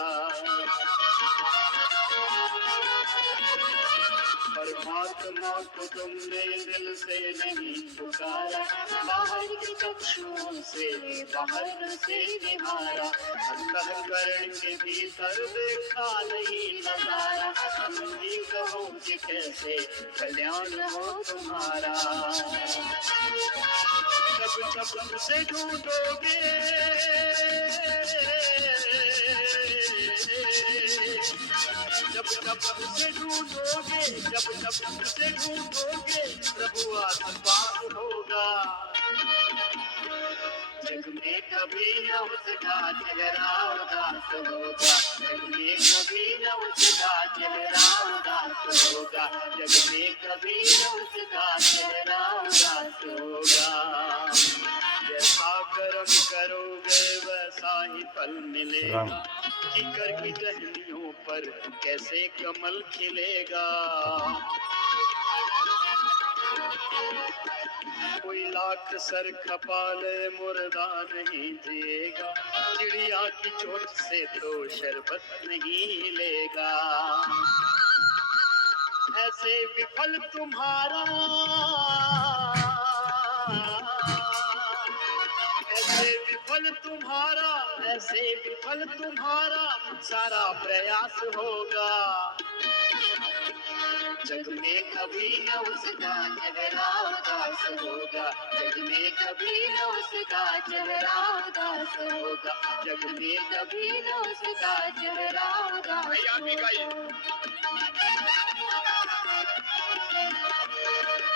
परमात्मा को तुमने दिल से नहीं पुकारा, बाहर के चक्षुओं से बाहर से निहारा। अंतःकरण के भीतर देखा नहीं नजारा, तुम ही कहो कि कैसे कल्याण हो तुम्हारा। जब जब से ढूंढोगे जब जब से ढूंढोगे, जब जब से ढूंढोगे, प्रभु आत्मा होगा। जग में कभी न उसका चेहरा उदास होगा, जग में कभी न उसका चेहरा उदास होगा, जग में कभी न उसका चेहरा उदास होगा। जैसा कर्म करोगे वैसा ही फल मिलेगा, कीकर की टहनियों पर कैसे कमल खिलेगा। कोई लाख सर खपा ले मुर्दा नहीं जिएगा, चिड़िया की चोट से तो शरबत नहीं लेगा। ऐसे विफल तुम्हारा, ऐसे विफल तुम्हारा, ऐसे विफल तुम्हारा सारा प्रयास होगा। जग में कभी न उसका चेहरा उदास होगा, जग में कभी न उसका चेहरा उदास होगा, जग में कभी न उसका चेहरा उदास होगा।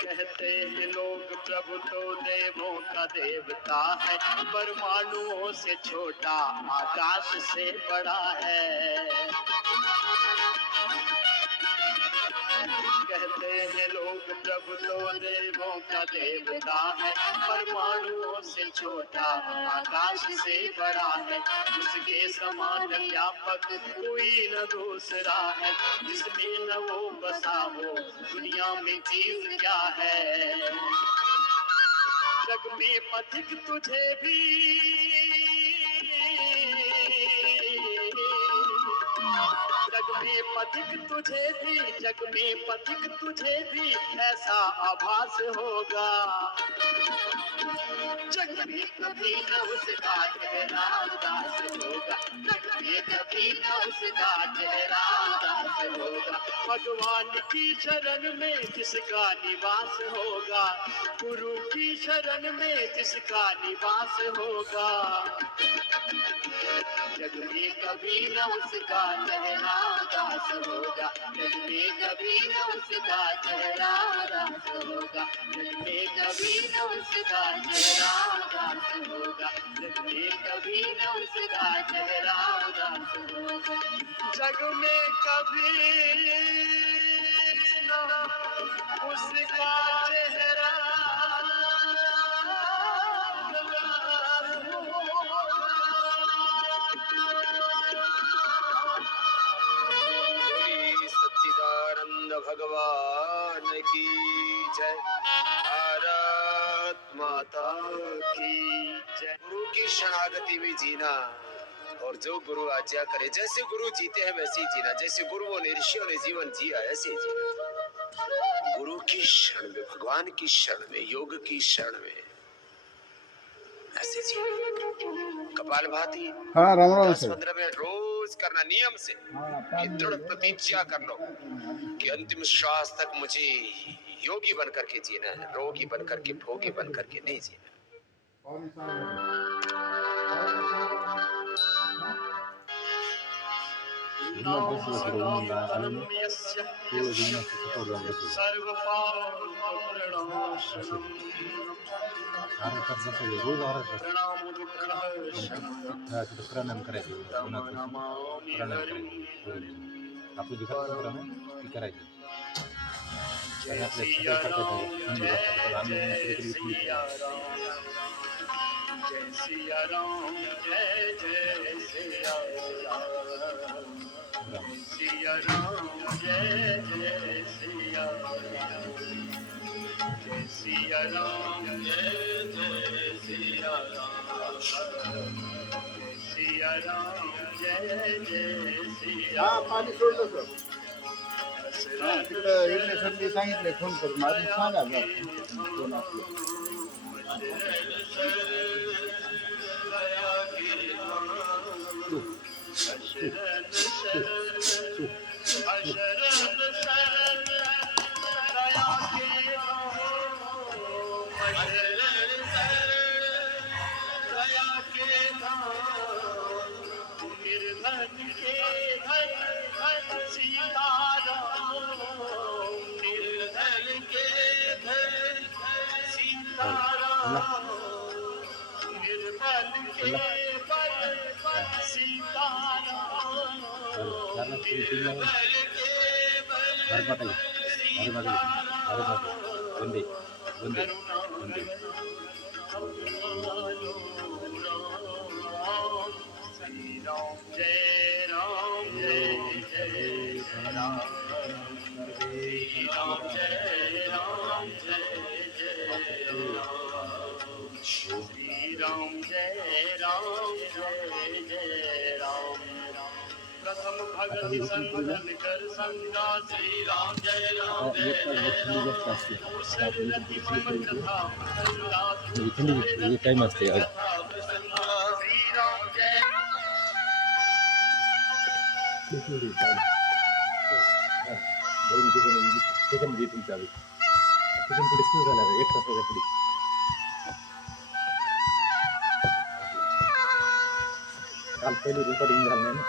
कहते हैं लोग प्रभु तो देवों का देवता है, परमाणुओं से छोटा आकाश से बड़ा है। कहते हैं लोग प्रभु तो देवों का देवता है, परमाणुओं से छोटा आकाश से बड़ा है। उसके समान व्यापक कोई न दूसरा है, जिसमें न वो बसा हो दुनिया में चीज क्या है। जग में पथिक तुझे भी, जग में पथिक तुझे भी, जग में पथिक तुझे भी ऐसा आभास होगा। जग में कभी न उसका चेहरा उदास होगा, जग में में कभी न उसका चेहरा उदास होगा। भगवान की शरण में जिसका निवास होगा, गुरु की शरण में जिसका निवास होगा, जग में कभी न उसका चेहरा उदास होगा। जग में कभी न उसका चेहरा उदास होगा। जग में कभी न उसका चेहरा उदास होगा। जग में कभी न उसका चेहरा उदास होगा। जग में कभी न उसका चेहरा श्री सच्चिदानंद भगवान की जय। भारत माता की जय। गुरु की शरणागति में जीना, और जो गुरु आज्ञा करे, जैसे गुरु जीते हैं वैसे ही जीना, जैसे गुरुओं ने ऋषियों ने जीवन जिया ऐसे ही जीना। गुरु की शरण में, भगवान की शरण में, योग की शरण में ऐसे जीना। कपालभाति हाँ, राम राम सर। 10-15 मिनट रोज करना नियम से। ये दृढ़ प्रतिज्ञा कर लो कि अंतिम श्वास तक मुझे योगी बन करके जीना है, रोगी बन करके, भोगी बन करके नहीं जीना। प्रणाम करायचे, प्रणाम करायचे. आपलं जे प्रणाम ती करायची. आणि आपल्या जय सिया राम, जय जय सिया राम, सिया राम, जय जय सिया राम, जय सिया राम, जय जय सिया राम, जय सिया राम, जय जय सिया राम. पाणी सोडलं सर. तिकडं येण्यासाठी सांगितलंय फोन करून, अजून सांगा ना फोन आपलं. वंदे वंदे वंदे. श्री राम जय राम, जय जय राम, श्री राम जय राम, जय जय राम, श्री राम जय राम, जय जय राम. प्रथम भगति संबोधन कर संगा, श्री राम जय राम, जय जय राम. दूसर रति मम कथा प्रसंगा, टाइम असते. श्री राम जय. त्याच्यामध्ये तुमच्या तिथून पुढे सुरू झाला 1 तासाच्या पुढे. काल पहिली रेकॉर्डिंग झालं नाही ना.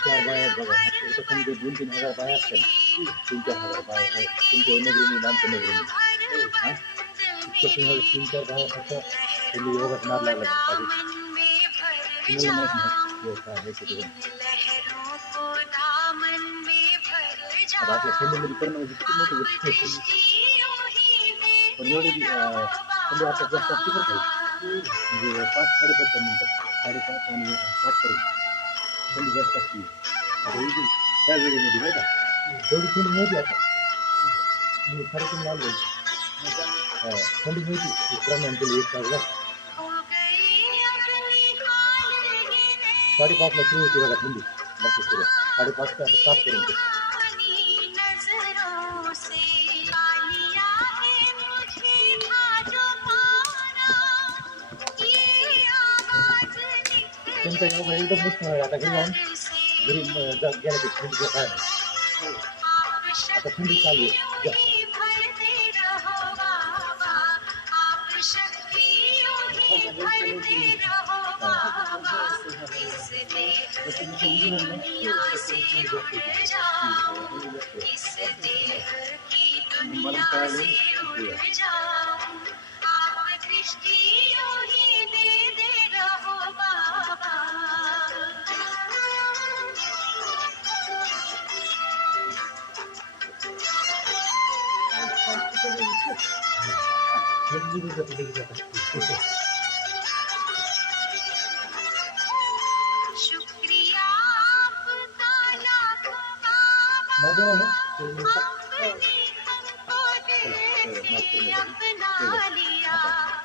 चार बाया बघा, समजा 2-3 हजार बाया असतील, 3-4 हजार बाया आहेत तुमच्या नगरीने, आमच्या नगरीने. 3-4 बाया फक्त त्यांनी योगात नाद लागला पाहिजे. सुनने में ये था ऐसे तो इन लहरों को दामन में भर अब आप लोग जाऊं सुनने में करना मुझे कितने तो आप दृष्टियों ही और देते योड़ी रहो संडे आपका जब तक किधर गई मुझे 5 साढ़े 5 मिनट 5:30 आने 7 करें संडे जब तक की तो ये क्या वीडियो में दिखाया था थोड़ी थोड़ी नहीं दिया था मुझे 3:30 डाल दो हां संडे में थी इतना मैं तो लेट था हो गई अपनी हाल ये 5:30 में शुरू होती होगा ठंडी बस शुरू 5:30 का स्टार्ट करेंगे दीवानी नजरों से लिया है मुझे था जो पाना ये आवाज चिंता निकले यो भाई एकदम मुश्किल हो जाता है हम घर से गरीब जग गया के ठंडी के है आप आता ठंडी चालू शक्तियों है ही भरते रहो बाबा आप शक्तियों ही भरते रहो बाबा इस देह की दुनिया से उड़ जाऊं इस देह की दुनिया से उड़ जाऊं आप दृष्टियों ही दे रहो बाबा ठंडी में तो ठीक है शुक्रिया आपका लाखों बाबा मजा है आपने हमको दिल से अपना लिया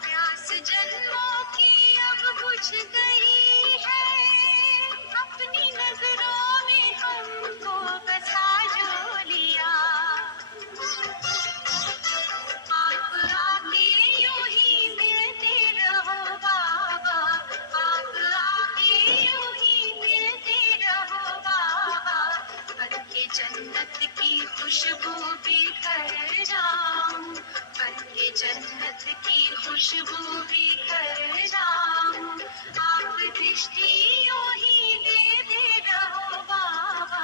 प्यास जन्मों की अब बुझ गई है अपनी नजरों में हमको बसा जो लिया आप आके यूं ही मिलते रहो बाबा आप आके यूं ही मिलते रहो बाबा बन के जन्नत की खुशबू बिखर जाऊं बन के जन्नत की खुशबू बिखर जाऊं आप दृष्टि यूं ही देते रहो बाबा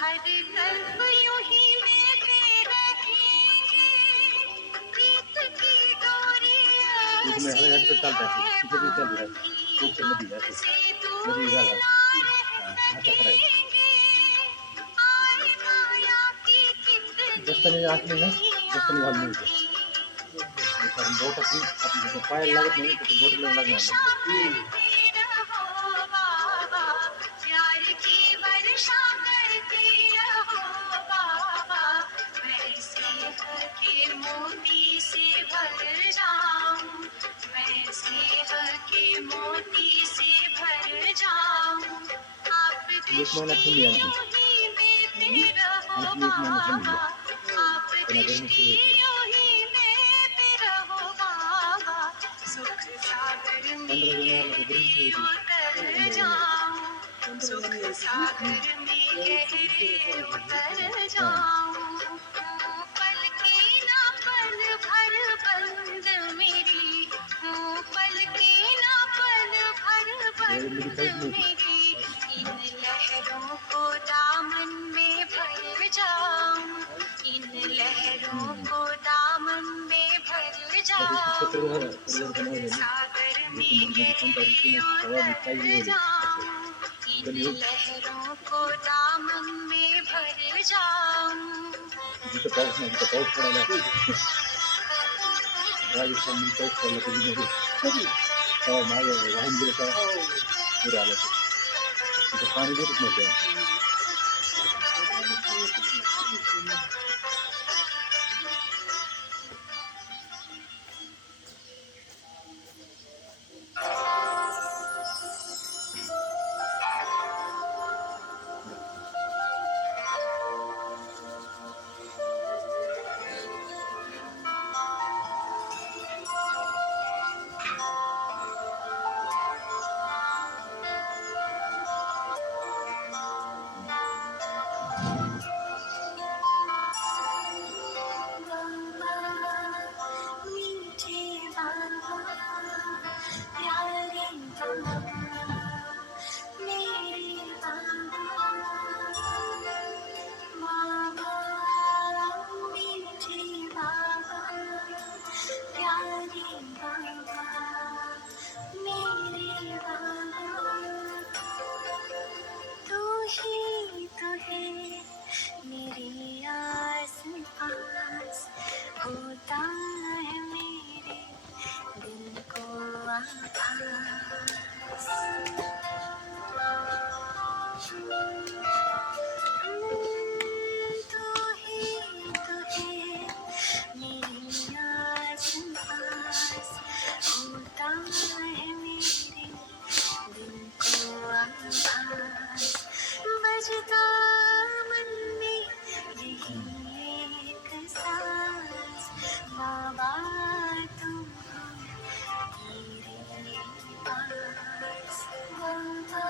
हर तरफ यूं ही मेरे रहेंगे प्रीत की डोरी इसमें हर हर पे चलता है किधर भी चल रहा है कुछ नदी है से नदी दूर वाला ना रह हाथ पकड़ा है सकेंगे आए माया की दस्तने आँख में ना दस्तने वाल में कितनी हम बहुत अपनी अपने पायल लागत नहीं तो बहुत लोग लगना करते रहो बाबा प्यार की वर्षा करते रहो बाबा मैं स्नेह के मोती से भर जाऊं मैं स्नेह के मोती से भर जाऊं आप एक महीना ठंडी आती दृष्टियों ही देते रहो एक महीना ठंडी बाबा है आप तो नगर में शुरू होती दृष्टियों ही देते रहो बाबा सुख सागर में 15 जनवरी को गहरी उतर जाऊं सुख सागर में गहरे उतर जाऊं पल की ना पल भर बंद मेरी पल की ना पल भर बंद मेरी इन लहरों को दामन में भर जाऊं इन लहरों को दामन में भर जाऊं सुख सागर में गहरे उतर जाऊं इन लहरों को दामन में भर जाऊं जिससे पाउस पड़ा है राजस्थान में पाउस पड़ा है कभी नहीं और मारे वाहन गिरता पूरा हालत तो पानी भी कितना है मेरी आस-पास होता है मेरे दिल को आभास बजता मन में यही एक सांस बाबा तुम मेरे पास बाबा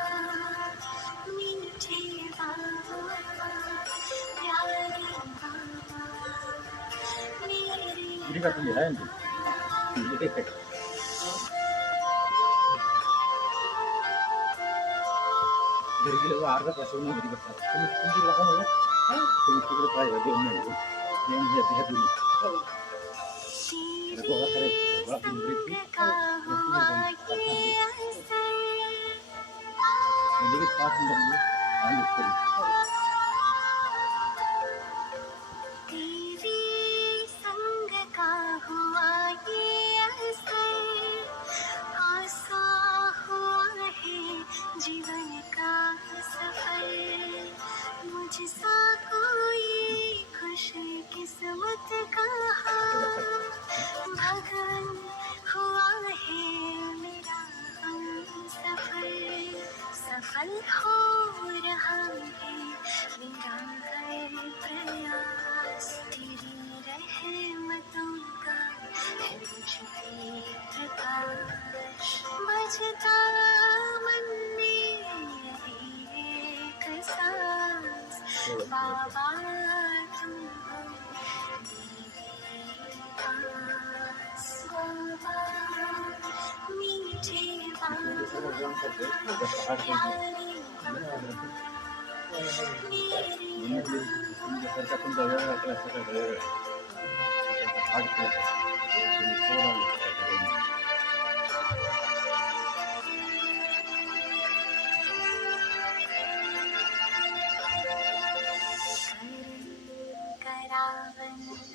मीठे बाबा प्यारे बाबा मेरे Jadi kata dia lain tu. Jadi efek. Dari kilo harga pasal ni jadi besar. Kunci lakukan ya. Kunci kita try lagi ni. Yang dia lihat dulu. Ada gua kare. Gua beri tu. Jadi kita pasang dulu. Anu tu. तेरे संग का हुआ ये असर आसा हुआ है जीवन का सफर मुझसा कोई खुश किस्मत का भगन हुआ है मेरा हम सफर सफल हो रहा है मेरा हर प्रयास तेरी रहमतों का है मुझ पे प्रकाश बजता मन में यही एक सांस बाबा तुम हो मेरे पास बाबा मीठे बाबा प्यारे Ini dia kerja pun dah ada kelas ada. Hard kelas. Ini seorang.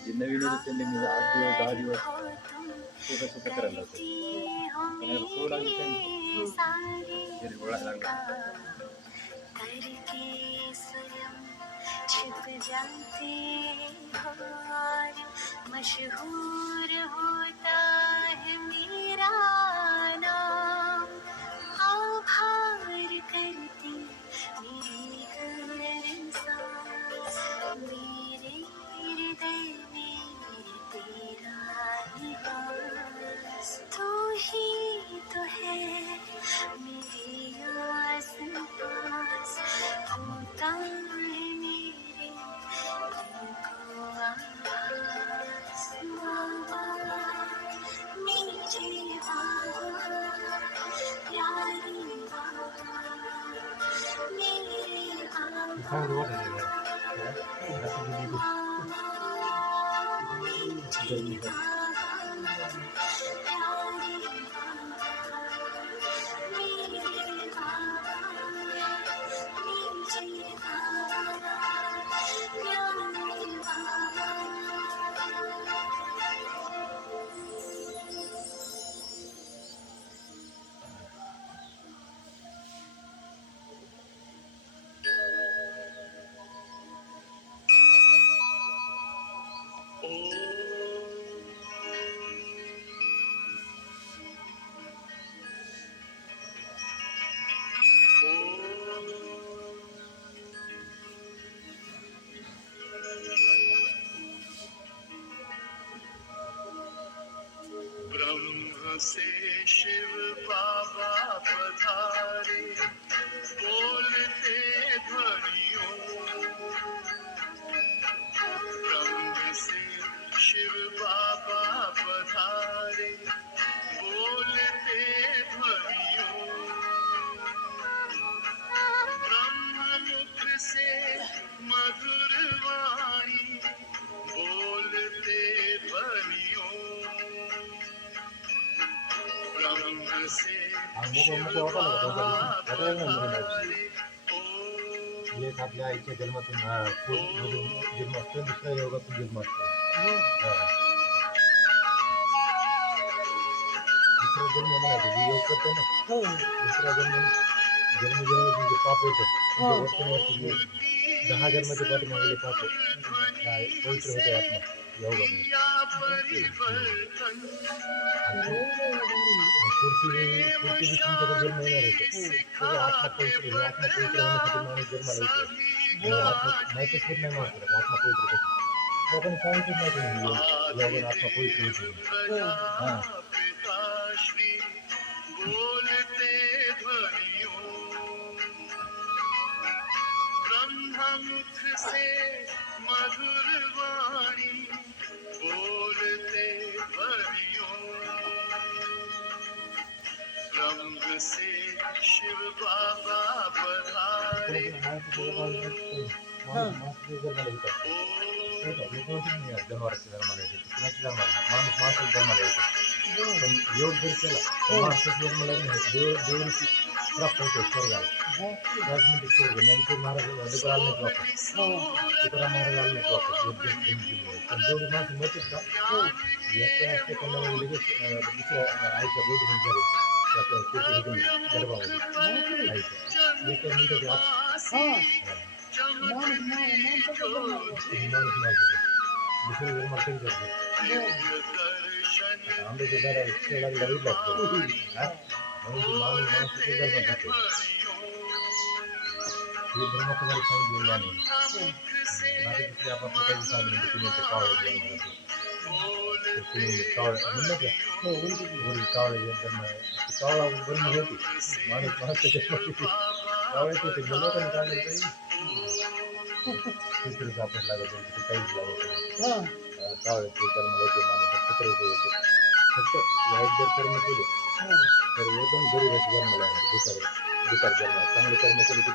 Ini video tu sendiri ni audio suka keren lah. Ini seorang kan. Jadi bola langgar. करके स्वयं छिप जाते हो और मशहूर होता है मेरा नाम आभार करती मेरी हर सांस मेरे हृदय में तेरा निवास तू ही तो है मेरे आस-पास होता है मेरे दिल को आभास बाबा मीठे बाबा प्यारे बाबा मेरे बाबा मीठे बाबा प्यारे ब्रह्म से शिव बाबा पधारे बोलते ध्वनियों ब्रह्म से शिव बाबा पधारे बोलते ध्वनियों ब्रह्म मुख से मधुर वाणी बोलते ध्वनियों ब्रह्म से शिव बाबा पधारे एक आपल्या आईच्या जन्मातून जन्म असतो दुसऱ्या योगातून जन्म असतो दुसरा जन्म म्हणायचं जे योग करतो ना हो दुसरा जन्मोजन्मी जे पाप येतं वर्षानुवर्षी 10 जन्माच्या पाठीमागले पाप काय पवित्र होते आत्मा योगामुळे आणि पुढची जी तुमच्याकडे जन्म येणार आहे त्याचा आत्मा पवित्र आहे. आत्मा पवित्र होण्यासाठी माणूस जन्माला येतो आत्मा माहितच होत नाही माणसाला आत्मा पवित्र कशी लोकांनी सांगितलं नाही तुम्ही योगाने आत्मा पवित्र होते हां पिताश्री बोलते ध्वनियों ब्रह्ममुख से मधुर वाणी बोलते ध्वनियों ब्रह्म से शिव बाबा पधारे जनावरांच्या जन्माला येते कुणाच्या जन्माला माणूस माणसाच्या जन्माला येतो पण योग जर केला तर माणसाच्या जन्माला नाही देवरूपी प्राप्त होतो स्वर्गाला त्याच म्हणजे स्वर्ग ज्ञानेश्वर महाराज डुकर आले नाहीत वापस तुकाराम महाराज आले नाहीत वापस योग पण जेवढी माणसं मरतात का एकट्या असते त्यांना लगेच दुसऱ्या आईच्या बोध झाले गर्भामध्ये आईच्या एक मिनिटाची दुसऱ्या जन्माला कधी जातो आंब्याच्या झाडाला खेळायला लागला म्हणून माणूस माणसाच्या जन्मात जातो हे ब्रह्मकुमारी सांगितलेले आहे बाकी दुसरे आपापले काही सांगितले तुम्ही ते कावळे म्हणलं का वरील कावळे जन्म कावळा जन्म होते माणूस माणसाच्या कावळ्याच होते लोकांनी काढले कुत्रे सापड लागत होते काहीच लागत कावळ्याचे जन्म होते माणूस कुत्रे होते फक्त वाईट जर कर्म केले तर एकदम गरीबाचे जन्म लागणार दुकार जन्म चांगले कर्म केले की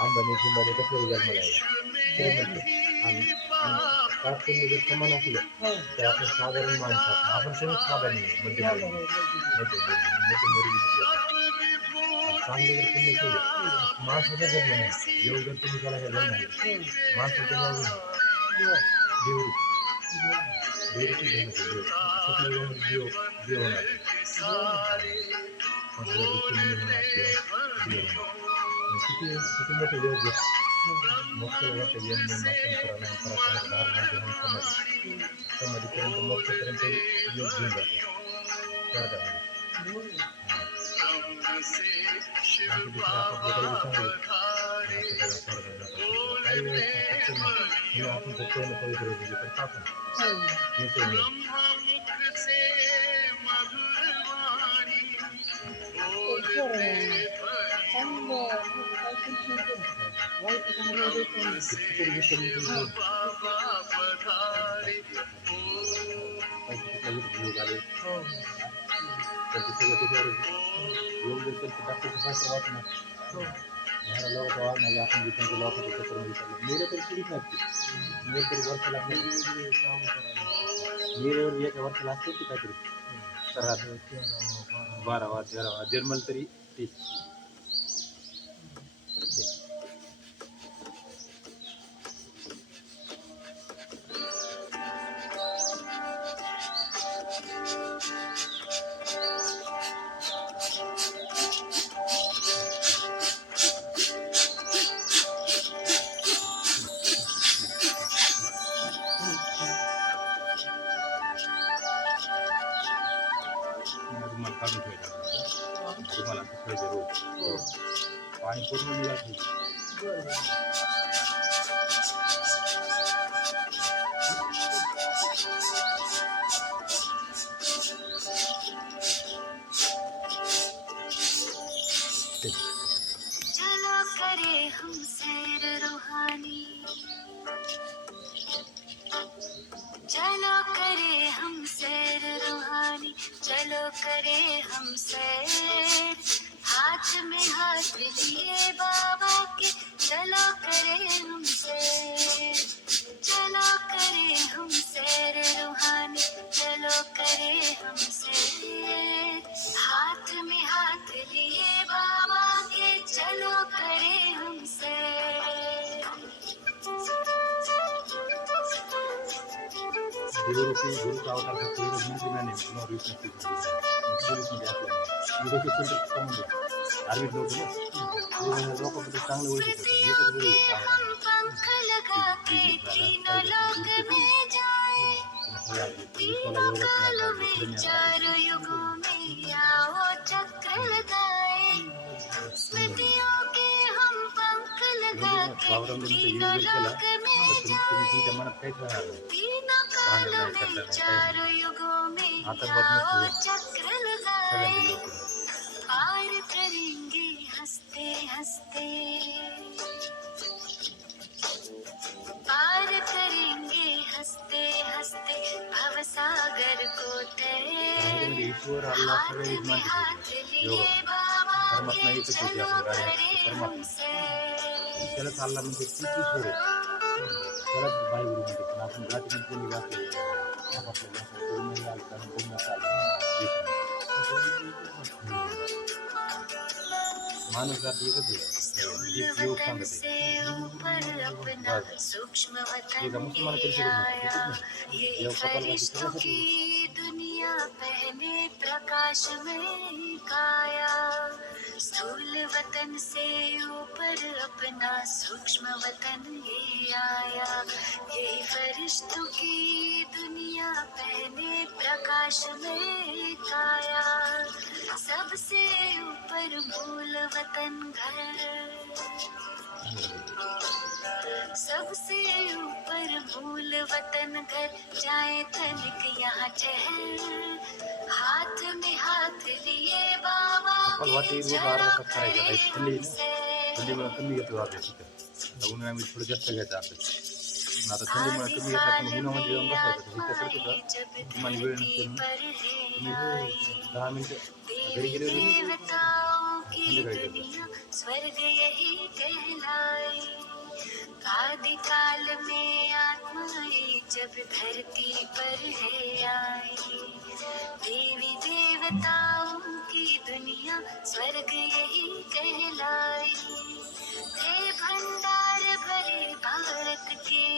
आंबाने झिंबाने कसले जन्म लागला ते म्हणते आणि पुण्य जर समान असलं तर आपण साधारण माणसं आपण कोणीच साधारण मध्यमवर्गीय चांगले जर पुण्य केले माणसाचा जन्म नाही योग जर तुम्ही केला हे जन्म आहे माणसाचं नाव देवरूपी जन्म देव होणार किती मोठे योग मोक्ष वाटतं यम प्राणायाम पराक्रम धारणा ध्यान समाधी समाधीपर्यंत मोक्षपर्यंत योग घेऊन जातो स्वर्गामध्ये काही वेळेस आपण फक्त पवित्र होते तर टाकून आपण जिथे लोक मेरे तर सुरीच नसते मेरे तरी वर्ष लागले मेरेवर एका वर्षाला असते की काहीतरी 12 13 जन्मल तरी 30 काढून ठेवायचं तुम्हाला रोज पाणी पूर्ण मिळालं चलो करे हम सैर रूहानी चलो करे हम सैर रूहानी चलो करे हम सैर हाथ में हाथ लिए बाबा के चलो करे हम सैर चलो करे हम सैर रूहानी चलो करे हम सैर हाथ में हाथ लिए बाबा के चलो करे हम सैर देवरूपी गुरु का अवतार करते मंत्री मैंने पोलीसमध्ये असल्यामुळे मी कसं सेंटर संबंध आर्मीत नव्हतं ना लोकांबद्दल चांगलं ओळखीत होतं एकच बरं वावरामध्ये योग जर केला तर तुम्ही तुमच्या मनात काहीच राहणार नाही भांडण नाही करता नाही काही नाही आतंकवाद नसतो सगळ्यांचा योग करा. पार करेंगे हंसते हंसते पार करेंगे हंसते हंसते भवसागर को त्यामध्ये तय ईश्वर अल्लाह हाथ सगळे एक में मानते हाथ योग लिए बाबा परमात्मा के एकच होते चलो आपल्या करे गाड्या परमात्मा हमसे त्यालाच अल्लाह म्हणजे तीच ईश्वर आहे त्यालाच बायगुरु म्हणते पण आपण जातीमध्ये कोणी वाचले आपापल्या भाषा पूर्णही आलं आणि पूर्ण आलं माणूस जाती एकच आहे योग सांगत से ऊपर अपना आहे सूक्ष्म हे वतन मुसलमान करू ये शकत आया नाही ये देव कपालभाती फरिश्तों सगळ्यासाठी की दुनिया पहने प्रकाश में काया स्थूल वतन से ऊपर अपना सूक्ष्म वतन ये आया ये फरिश्तों की दुनिया पहने प्रकाश में काया सबसे ऊपर मूल वतन घर सबसे ऊपर मूल वतन घर जाए तनिक यहाँ ठहर हाथ में हाथ लिए बाबा कपालभाती के रोज चलो अर्धा तास करायचा करे काही थंडी हमसे थंडीमुळे कमी घेतो अभ्यास तिथं उन्हाळ्यामध्ये थोडं जास्त घ्यायचा अभ्यास पण आता थंडीमुळे कमी घेतला पण उन्हामध्ये जाऊन बसायचं तर इथं करत होता तुम्हाला वेळ नसते म्हणून तुम्ही 10 मिनिटं घरी गेले होते देवताओं की संध्याकाळी करतो दुनिया स्वर्ग यही कहलाए आदिकाल में आत्माएं जब धरती पर है आई देवी देवताओं की दुनिया स्वर्ग यही कहलाई थे भंडार भरे भारत के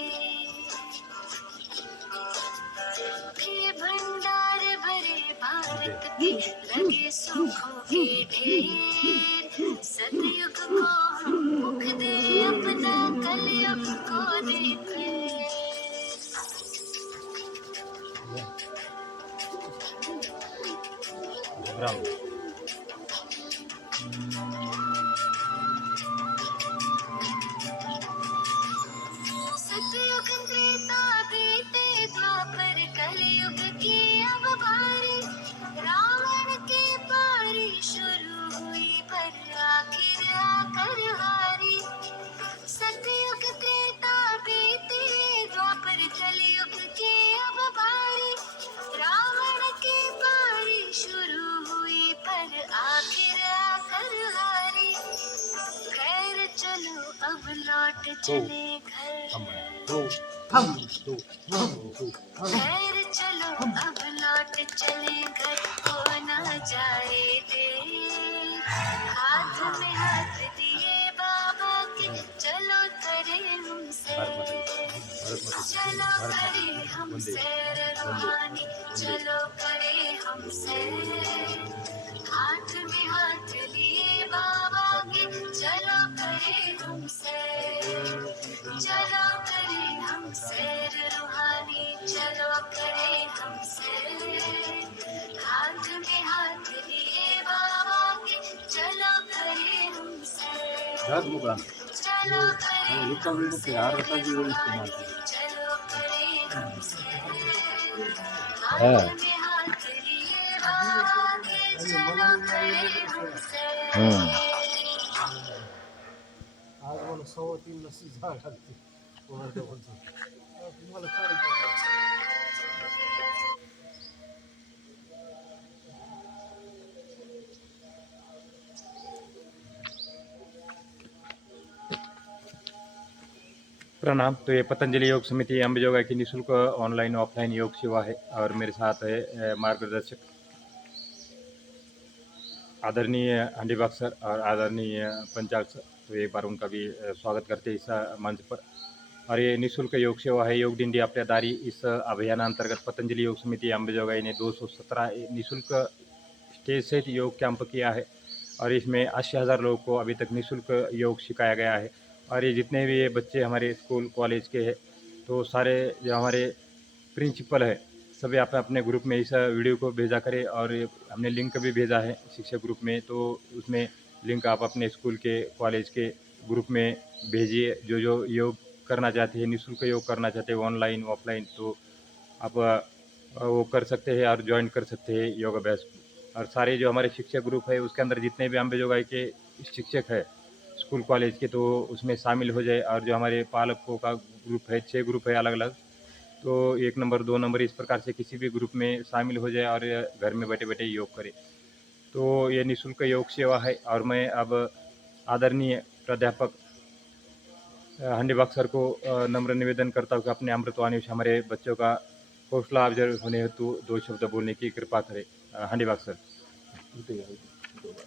थे भंडार भरे भारत के लगे सुखों के ढेर सतयुग को हम मुख दे अपना कलयुग को दे फेर ग्राम सतयुग त्रेता बीते द्वापर कलयुग की अब बारी रावण के पारी शुरू हुई पर आखिर आकर हारी सतयुग त्रेता बीते द्वापर कलयुग की अब बारी रावण के पारी शुरू हुई पर आखिर आकर हारी खैर चलो अब लौट चले घर खैर चलो अब लौट चले घर हो न जाए देर हाथ में हाथ दिए बाबा के चलो करे हमसे चलो करे हमसे रूहानी चलो करे हमसे हाथ में हाथ लिए बाबा के चलो करे हमसे चलो करे हमसे रूहानी चलो करे हमसे हाथ में हाथ लिए बाबा के चलो करे हमसे जात मुका चलो करे इतका वेळ नसते अर्धा तास वेळ नसते मला चलो करे हमसे हाथ हा में हाथ लिए बाबा के चलो करे हमसे आज मला 3:15 नसती जागा लागते कोणाच्या बोलतो तुम्हाला 4:30 प्रणाम। तो ये पतंजलि योग समिति अम्बेजोगाई की निःशुल्क ऑनलाइन ऑफलाइन योग सेवा है और मेरे साथ है मार्गदर्शक आदरणीय हंडीबाग सर और आदरणीय पंचाल सर। तो एक बार उनका भी स्वागत करते हैं इस मंच पर। और ये निःशुल्क योग सेवा है योग दिंडी आपल्या दारी। इस अभियानांतर्गत पतंजलि योग समिति अंबेजोगाई ने 217 निःशुल्क के सहित योग कैंप किया है और इसमें 80,000 लोगों को अभी तक निःशुल्क योग सिखाया गया है। और ये जितने भी ये बच्चे हमारे स्कूल कॉलेज के हैं, तो सारे जो हमारे प्रिंसिपल है, सभी अपने अपने ग्रुप में इस वीडियो को भेजा करें। और हमने लिंक भी भेजा है शिक्षक ग्रुप में, तो उसमें लिंक आप अपने स्कूल के कॉलेज के ग्रुप में भेजिए। जो जो योग करना चाहते हैं, निःशुल्क योग करना चाहते हैं, ऑनलाइन ऑफलाइन, तो आप वो कर सकते हैं और ज्वाइन कर सकते हैं योग अभ्यास। और सारे जो हमारे शिक्षक ग्रुप है उसके अंदर जितने भी अम्बेजोगाई के शिक्षक है स्कूल कॉलेज के, तो उसमें शामिल हो जाए। और जो हमारे पालकों का ग्रुप है, 6 ग्रुप है अलग अलग, तो 1 नंबर 2 नंबर इस प्रकार से किसी भी ग्रुप में शामिल हो जाए और घर में बैठे बैठे योग करे। तो ये निःशुल्क योग सेवा है। और मैं अब आदरणीय प्राध्यापक हंडीबाग सर को नम्र निवेदन करता हूँ कि अपने अमृतवाणी से हमारे बच्चों का हौसला अफजाई होने हेतु 2 शब्द बोलने की कृपा करें। हंडीबाग सर। इथे या, इथे उभा.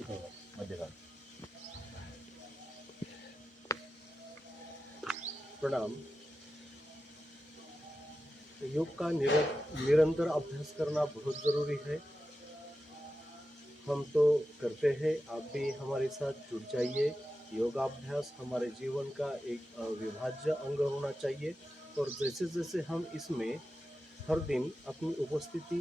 इथे उभा, मध्यभागी. प्रणाम। योग का निरंतर अभ्यास करना बहुत ज़रूरी है। हम तो करते हैं, आप भी हमारे साथ जुड़ जाइए। योगाभ्यास हमारे जीवन का एक अविभाज्य अंग होना चाहिए और जैसे जैसे हम इसमें हर दिन अपनी उपस्थिति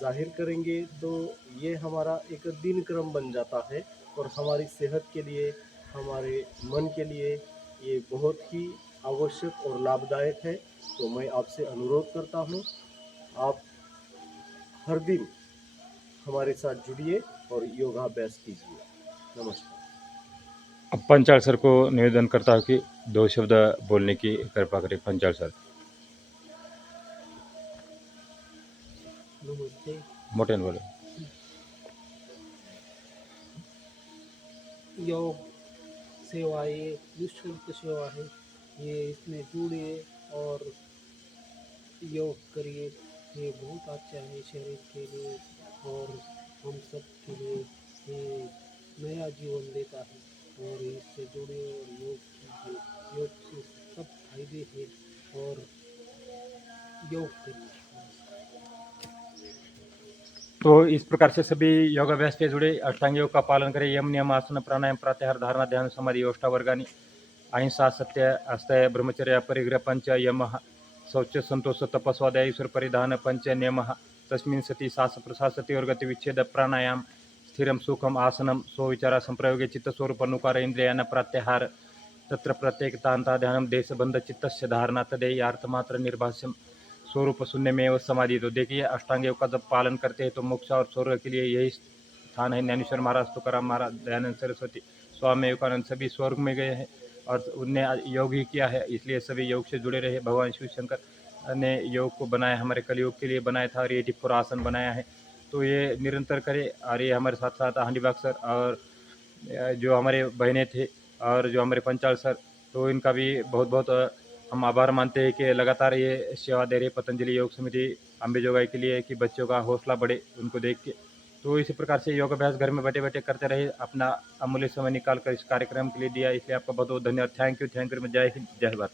जाहिर करेंगे तो ये हमारा एक दिनक्रम बन जाता है और हमारी सेहत के लिए, हमारे मन के लिए ये बहुत ही आवश्यक और लाभदायक है। तो मैं आपसे अनुरोध करता हूँ, आप हर दिन हमारे साथ जुड़िए और योगाभ्यास कीजिए। नमस्कार। अब पंचाल सर को निवेदन करता हूँ कि 2 शब्द बोलने की कृपा करें। पंचाल सर, नमस्ते। मोटेन बोले। योग सेवा ये निःशुल्क सेवा है, ये इसमें जुड़िए और योग करिए। ये बहुत अच्छा है शरीर के लिए और हम सब के लिए ये नया जीवन देता है और इससे जुड़िए और योग कीजिए। योग से सब फायदे हैं और योग करिए। तो इस प्रकार से सभी योगाभ्यास से जुड़े अष्टांग योग का पालन करें। यम नियम आसन प्राणायाम प्रत्याहार धारणा ध्यान समाधि अष्टावर्गानी अहिंसा सत्य अस्तय ब्रह्मचर्य परिग्रह पंच यम शौच संतोष तपस्वादय ईश्वर परिधान पंच नियम तस्मिन् सति श्वास प्रश्वास सति और गति विच्छेद प्राणायाम स्थिरम सुखम आसनम स्वविचार संप्रयोगे चित्त स्वरूप अनुकार इंद्रियान प्रत्याहार तत्र प्रत्येकतांता ध्यानम देशबंध चित्तस्य धारणा तदेयार्थमात्र निर्भाष्यम स्वरूप शून्य में समाधि। तो देखिए, अष्टांग योग का जब पालन करते हैं तो मोक्ष और स्वर्ग के लिए यही स्थान है। ज्ञानेश्वर महाराज, तुकाराम महाराज, दयानंद सरस्वती, स्वामी विवेकानंद सभी स्वर्ग में गए हैं और उनने योग ही किया है, इसलिए सभी योग से जुड़े रहे। भगवान शिव शंकर ने योग को बनाया, हमारे कलयुग के लिए बनाया था और ये 84 आसन बनाया है। तो ये निरंतर करें। और ये हमारे साथ साथ हंडीबाग सर और जो हमारे बहनें थे और जो हमारे पंचाल सर, तो इनका भी बहुत बहुत हम आभार मानते हैं कि लगातार ये सेवा दे रहे पतंजलि योग समिति अम्बेजोगाई के लिए, कि बच्चों का हौसला बढ़े उनको देख के। तो इसी प्रकार से योग अभ्यास घर में बैठे बैठे करते रहे। अपना अमूल्य समय निकाल कर इस कार्यक्रम के लिए दिया, इसलिए आपका बहुत बहुत धन्यवाद। Thank you. जय हिंद, जय भारत।